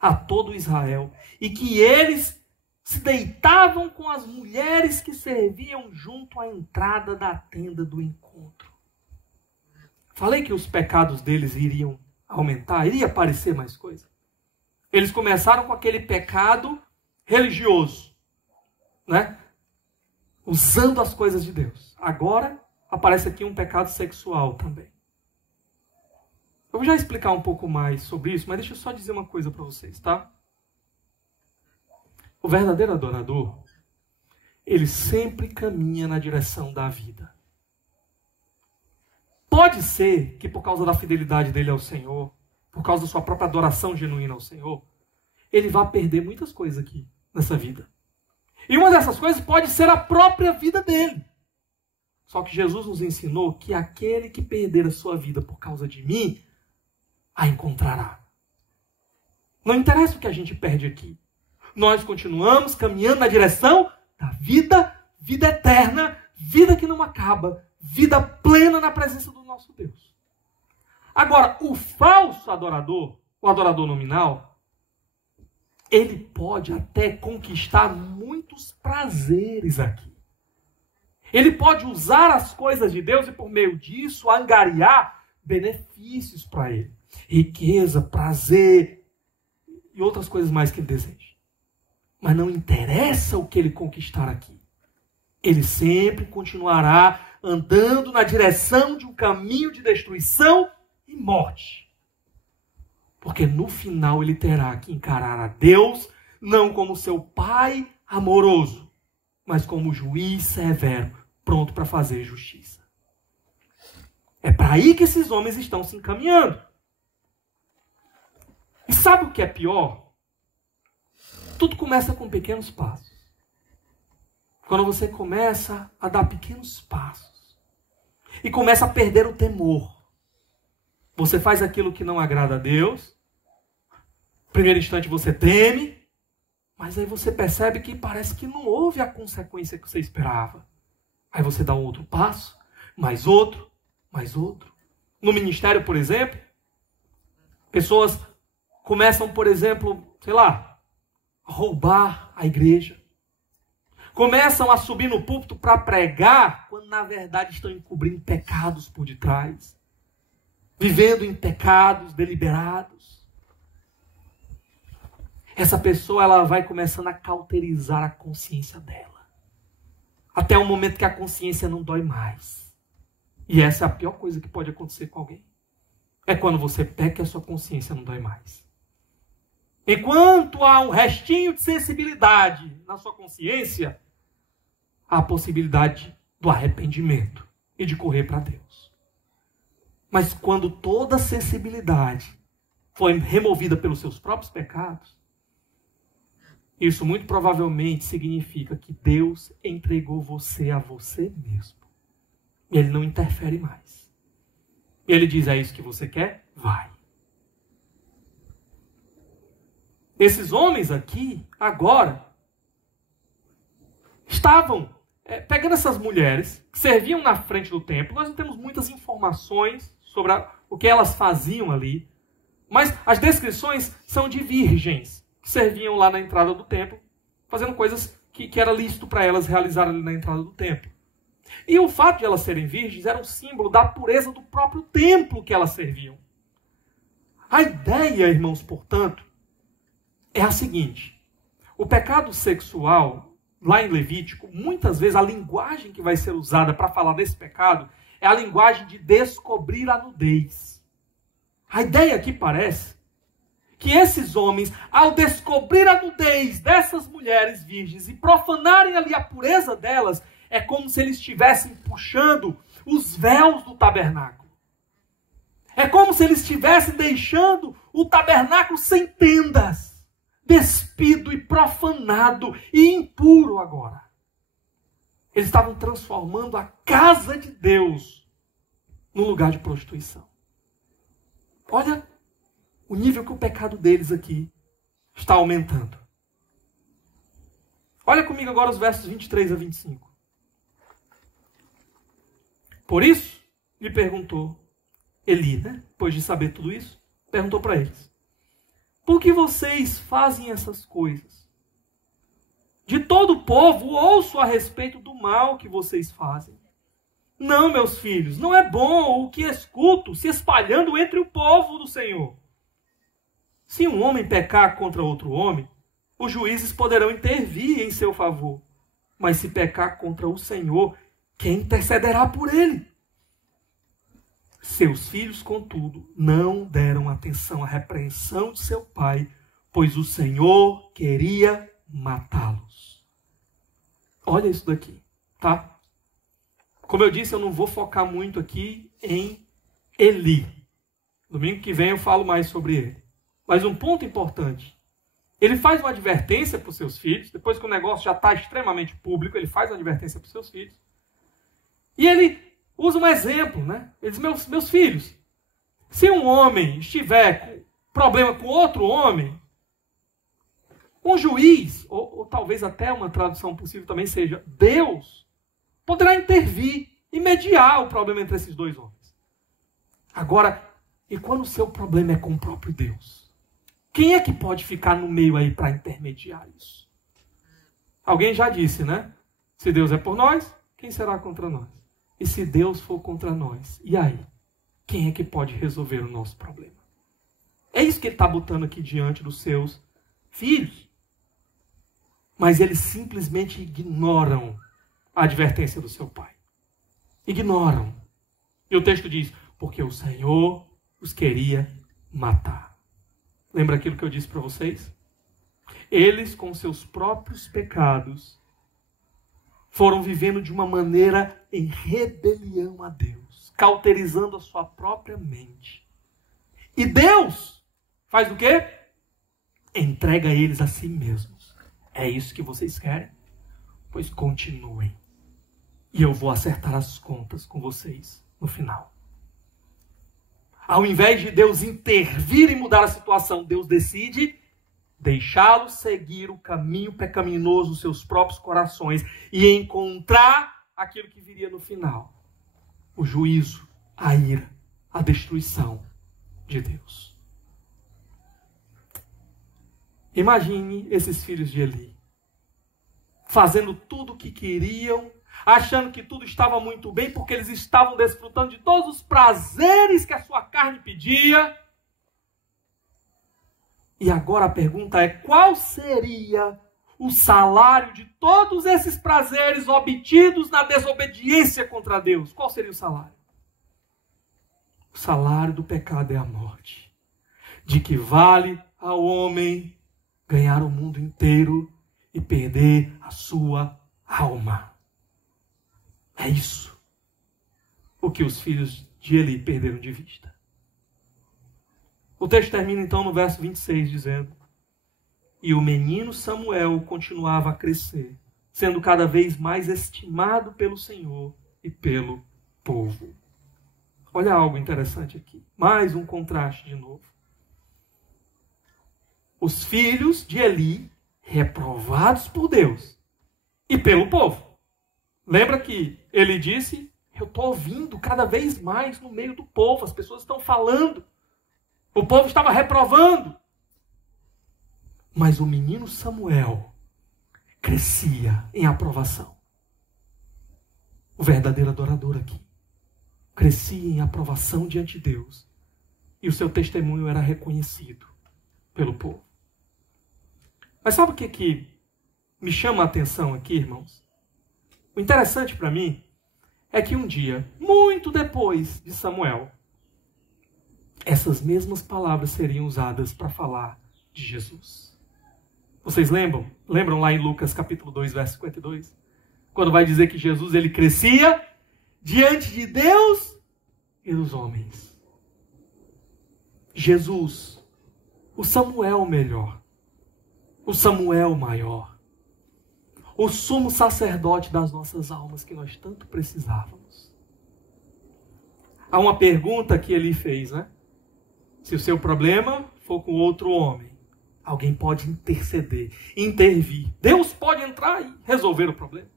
a todo Israel, e que eles se deitavam com as mulheres que serviam junto à entrada da tenda do encontro. Falei que os pecados deles iriam aumentar, iria aparecer mais coisa. Eles começaram com aquele pecado religioso, né? Usando as coisas de Deus. Agora aparece aqui um pecado sexual também. Eu vou já explicar um pouco mais sobre isso, mas deixa eu só dizer uma coisa para vocês, tá? O verdadeiro adorador, ele sempre caminha na direção da vida. Pode ser que por causa da fidelidade dele ao Senhor, por causa da sua própria adoração genuína ao Senhor, ele vá perder muitas coisas aqui nessa vida. E uma dessas coisas pode ser a própria vida dele. Só que Jesus nos ensinou que aquele que perder a sua vida por causa de mim, a encontrará. Não interessa o que a gente perde aqui. Nós continuamos caminhando na direção da vida, vida eterna, vida que não acaba, vida plena na presença do nosso Deus. Agora, o falso adorador, o adorador nominal, ele pode até conquistar muitos prazeres aqui. Ele pode usar as coisas de Deus e, por meio disso, angariar benefícios para ele. Riqueza, prazer e outras coisas mais que ele deseja. Mas não interessa o que ele conquistar aqui. Ele sempre continuará andando na direção de um caminho de destruição e morte. Porque no final ele terá que encarar a Deus não como seu pai amoroso, mas como juiz severo, pronto para fazer justiça. É para aí que esses homens estão se encaminhando. E sabe o que é pior? Tudo começa com pequenos passos. Quando você começa a dar pequenos passos e começa a perder o temor, você faz aquilo que não agrada a Deus. No primeiro instante você teme, mas aí você percebe que parece que não houve a consequência que você esperava. Aí você dá um outro passo, mais outro, mais outro. No ministério, por exemplo, pessoas começam, por exemplo, sei lá, a roubar a igreja. Começam a subir no púlpito para pregar, quando na verdade estão encobrindo pecados por detrás. Vivendo em pecados deliberados. Essa pessoa ela vai começando a cauterizar a consciência dela. Até o momento que a consciência não dói mais. E essa é a pior coisa que pode acontecer com alguém. É quando você peca e a sua consciência não dói mais. Enquanto há um restinho de sensibilidade na sua consciência, há a possibilidade do arrependimento e de correr para Deus. Mas quando toda a sensibilidade foi removida pelos seus próprios pecados, isso muito provavelmente significa que Deus entregou você a você mesmo. E Ele não interfere mais. E Ele diz, é isso que você quer? Vai. Esses homens aqui, agora, estavam pegando essas mulheres que serviam na frente do templo. Nós não temos muitas informações sobre o que elas faziam ali. Mas as descrições são de virgens que serviam lá na entrada do templo, fazendo coisas que era lícito para elas realizarem ali na entrada do templo. E o fato de elas serem virgens era um símbolo da pureza do próprio templo que elas serviam. A ideia, irmãos, portanto, é a seguinte: o pecado sexual, lá em Levítico, muitas vezes a linguagem que vai ser usada para falar desse pecado é a linguagem de descobrir a nudez. A ideia aqui parece que esses homens, ao descobrir a nudez dessas mulheres virgens e profanarem ali a pureza delas, é como se eles estivessem puxando os véus do tabernáculo. É como se eles estivessem deixando o tabernáculo sem tendas, despido e profanado e impuro agora. Eles estavam transformando a casa de Deus num lugar de prostituição. Olha o nível que o pecado deles aqui está aumentando. Olha comigo agora os versos 23 a 25. Por isso, lhe perguntou Eli, depois de saber tudo isso, perguntou para eles: por que vocês fazem essas coisas? De todo o povo ouço a respeito do mal que vocês fazem. Não, meus filhos, não é bom o que escuto se espalhando entre o povo do Senhor. Se um homem pecar contra outro homem, os juízes poderão intervir em seu favor. Mas se pecar contra o Senhor, quem intercederá por ele? Seus filhos, contudo, não deram atenção à repreensão de seu pai, pois o Senhor queria matá-los. Olha isso daqui, tá? Como eu disse, eu não vou focar muito aqui em Eli. Domingo que vem eu falo mais sobre ele. Mas um ponto importante: ele faz uma advertência para os seus filhos, depois que o negócio já está extremamente público, ele faz uma advertência para os seus filhos. E ele usa um exemplo, né? Ele diz, meus filhos, se um homem estiver com problema com outro homem, um juiz, ou talvez até uma tradução possível também seja Deus, poderá intervir e mediar o problema entre esses dois homens. Agora, e quando o seu problema é com o próprio Deus? Quem é que pode ficar no meio aí para intermediar isso? Alguém já disse, né? Se Deus é por nós, quem será contra nós? E se Deus for contra nós, e aí? Quem é que pode resolver o nosso problema? É isso que ele está botando aqui diante dos seus filhos. Mas eles simplesmente ignoram a advertência do seu pai. Ignoram. E o texto diz, porque o Senhor os queria matar. Lembra aquilo que eu disse para vocês? Eles, com seus próprios pecados, foram vivendo de uma maneira em rebelião a Deus, cauterizando a sua própria mente. E Deus faz o quê? Entrega eles a si mesmos. É isso que vocês querem? Pois continuem. E eu vou acertar as contas com vocês no final. Ao invés de Deus intervir e mudar a situação, Deus decide deixá-los seguir o caminho pecaminoso dos seus próprios corações e encontrar aquilo que viria no final. O juízo, a ira, a destruição de Deus. Imagine esses filhos de Eli fazendo tudo o que queriam, achando que tudo estava muito bem, porque eles estavam desfrutando de todos os prazeres que a sua carne pedia. E agora a pergunta é, qual seria o salário de todos esses prazeres obtidos na desobediência contra Deus? Qual seria o salário? O salário do pecado é a morte. De que vale ao homem ganhar o mundo inteiro e perder a sua alma. É isso o que os filhos de Eli perderam de vista. O texto termina então no verso 26 dizendo: e o menino Samuel continuava a crescer, sendo cada vez mais estimado pelo Senhor e pelo povo. Olha algo interessante aqui. Mais um contraste de novo. Os filhos de Eli, reprovados por Deus e pelo povo. Lembra que ele disse, eu estou ouvindo cada vez mais no meio do povo, as pessoas estão falando. O povo estava reprovando. Mas o menino Samuel crescia em aprovação. O verdadeiro adorador aqui crescia em aprovação diante de Deus. E o seu testemunho era reconhecido pelo povo. Mas sabe o que me chama a atenção aqui, irmãos? O interessante para mim é que um dia, muito depois de Samuel, essas mesmas palavras seriam usadas para falar de Jesus. Vocês lembram? Lembram lá em Lucas capítulo 2, verso 52? Quando vai dizer que Jesus ele crescia diante de Deus e dos homens. Jesus, o Samuel melhor, o Samuel maior, o sumo sacerdote das nossas almas que nós tanto precisávamos. Há uma pergunta que ele fez, né? Se o seu problema for com outro homem, alguém pode interceder, intervir. Deus pode entrar e resolver o problema.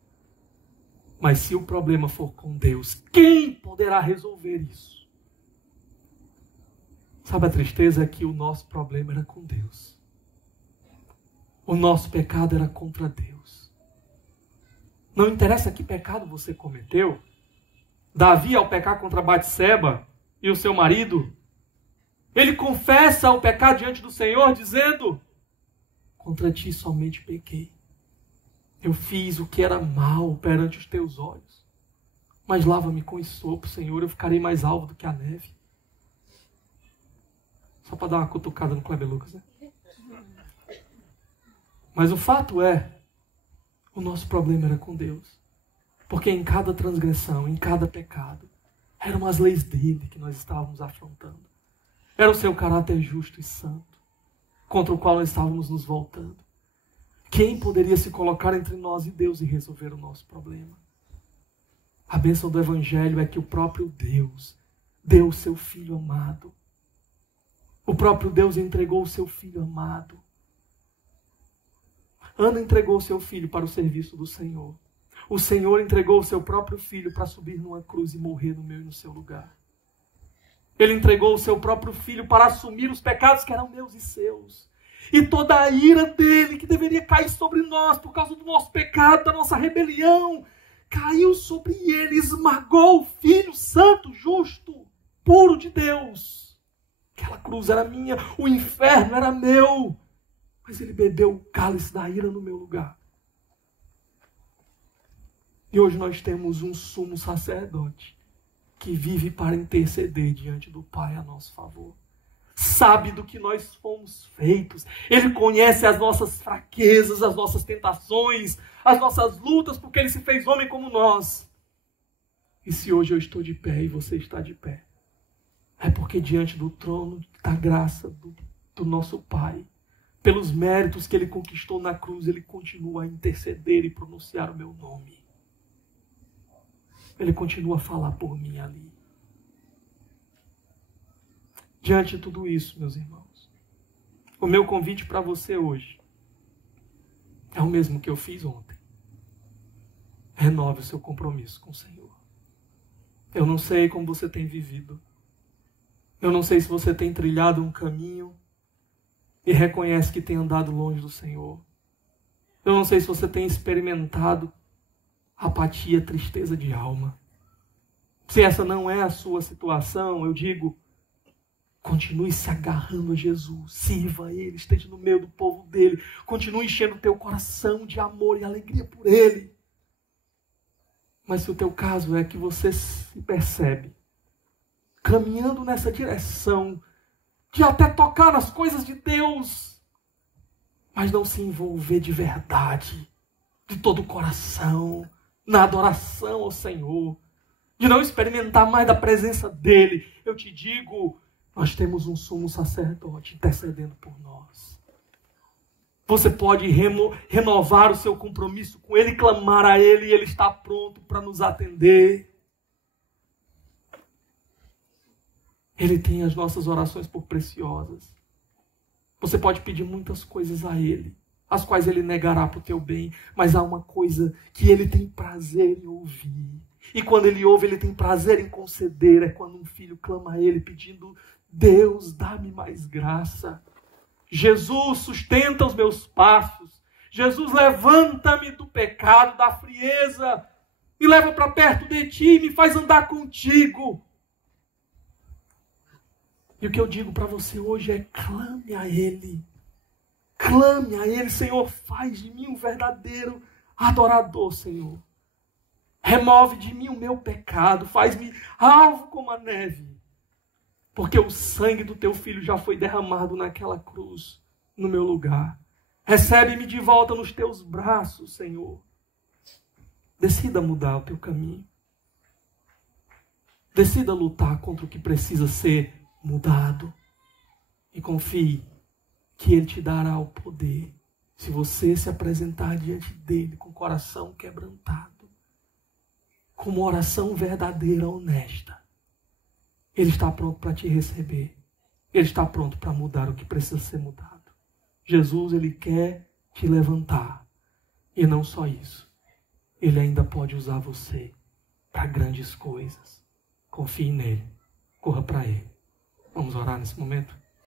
Mas se o problema for com Deus, quem poderá resolver isso? Sabe a tristeza é que o nosso problema era com Deus. O nosso pecado era contra Deus. Não interessa que pecado você cometeu. Davi, ao pecar contra Batseba e o seu marido, ele confessa o pecado diante do Senhor, dizendo, contra ti somente pequei. Eu fiz o que era mal perante os teus olhos. Mas lava-me com esopo, Senhor, eu ficarei mais alvo do que a neve. Só para dar uma cutucada no Kleber Lucas, né? Mas o fato é, o nosso problema era com Deus. Porque em cada transgressão, em cada pecado, eram as leis dele que nós estávamos afrontando. Era o seu caráter justo e santo, contra o qual nós estávamos nos voltando. Quem poderia se colocar entre nós e Deus e resolver o nosso problema? A bênção do Evangelho é que o próprio Deus deu o seu Filho amado. O próprio Deus entregou o seu Filho amado. Ana entregou o seu filho para o serviço do Senhor. O Senhor entregou o seu próprio filho para subir numa cruz e morrer no meu e no seu lugar. Ele entregou o seu próprio filho para assumir os pecados que eram meus e seus. E toda a ira dele, que deveria cair sobre nós por causa do nosso pecado, da nossa rebelião, caiu sobre ele, esmagou o Filho Santo, justo, puro de Deus. Aquela cruz era minha, o inferno era meu, mas ele bebeu o cálice da ira no meu lugar. E hoje nós temos um sumo sacerdote que vive para interceder diante do Pai a nosso favor. Sabe do que nós fomos feitos. Ele conhece as nossas fraquezas, as nossas tentações, as nossas lutas, porque ele se fez homem como nós. E se hoje eu estou de pé e você está de pé, é porque diante do trono da graça do nosso Pai, pelos méritos que ele conquistou na cruz, ele continua a interceder e pronunciar o meu nome. Ele continua a falar por mim ali. Diante de tudo isso, meus irmãos, o meu convite para você hoje é o mesmo que eu fiz ontem. Renove o seu compromisso com o Senhor. Eu não sei como você tem vivido. Eu não sei se você tem trilhado um caminho e reconhece que tem andado longe do Senhor. Eu não sei se você tem experimentado apatia, tristeza de alma. Se essa não é a sua situação, eu digo, continue se agarrando a Jesus, sirva a Ele, esteja no meio do povo dEle, continue enchendo o teu coração de amor e alegria por Ele. Mas se o teu caso é que você se percebe caminhando nessa direção de até tocar nas coisas de Deus, mas não se envolver de verdade, de todo o coração, na adoração ao Senhor, de não experimentar mais da presença dEle, eu te digo, nós temos um sumo sacerdote intercedendo por nós. Você pode renovar o seu compromisso com Ele, clamar a Ele, e Ele está pronto para nos atender. Ele tem as nossas orações por preciosas. Você pode pedir muitas coisas a Ele, as quais Ele negará para o teu bem, mas há uma coisa que Ele tem prazer em ouvir. E quando Ele ouve, Ele tem prazer em conceder. É quando um filho clama a Ele pedindo, Deus, dá-me mais graça. Jesus, sustenta os meus passos. Jesus, levanta-me do pecado, da frieza. Me leva para perto de Ti, me faz andar contigo. E o que eu digo para você hoje é, clame a Ele. Clame a Ele, Senhor, faz de mim um verdadeiro adorador, Senhor. Remove de mim o meu pecado, faz-me alvo como a neve. Porque o sangue do teu filho já foi derramado naquela cruz, no meu lugar. Recebe-me de volta nos teus braços, Senhor. Decida mudar o teu caminho. Decida lutar contra o que precisa ser mudado. E confie que Ele te dará o poder, se você se apresentar diante dEle com o coração quebrantado, com uma oração verdadeira, honesta. Ele está pronto para te receber. Ele está pronto para mudar o que precisa ser mudado. Jesus, Ele quer te levantar. E não só isso. Ele ainda pode usar você para grandes coisas. Confie nele. Corra para Ele. Vamos orar nesse momento?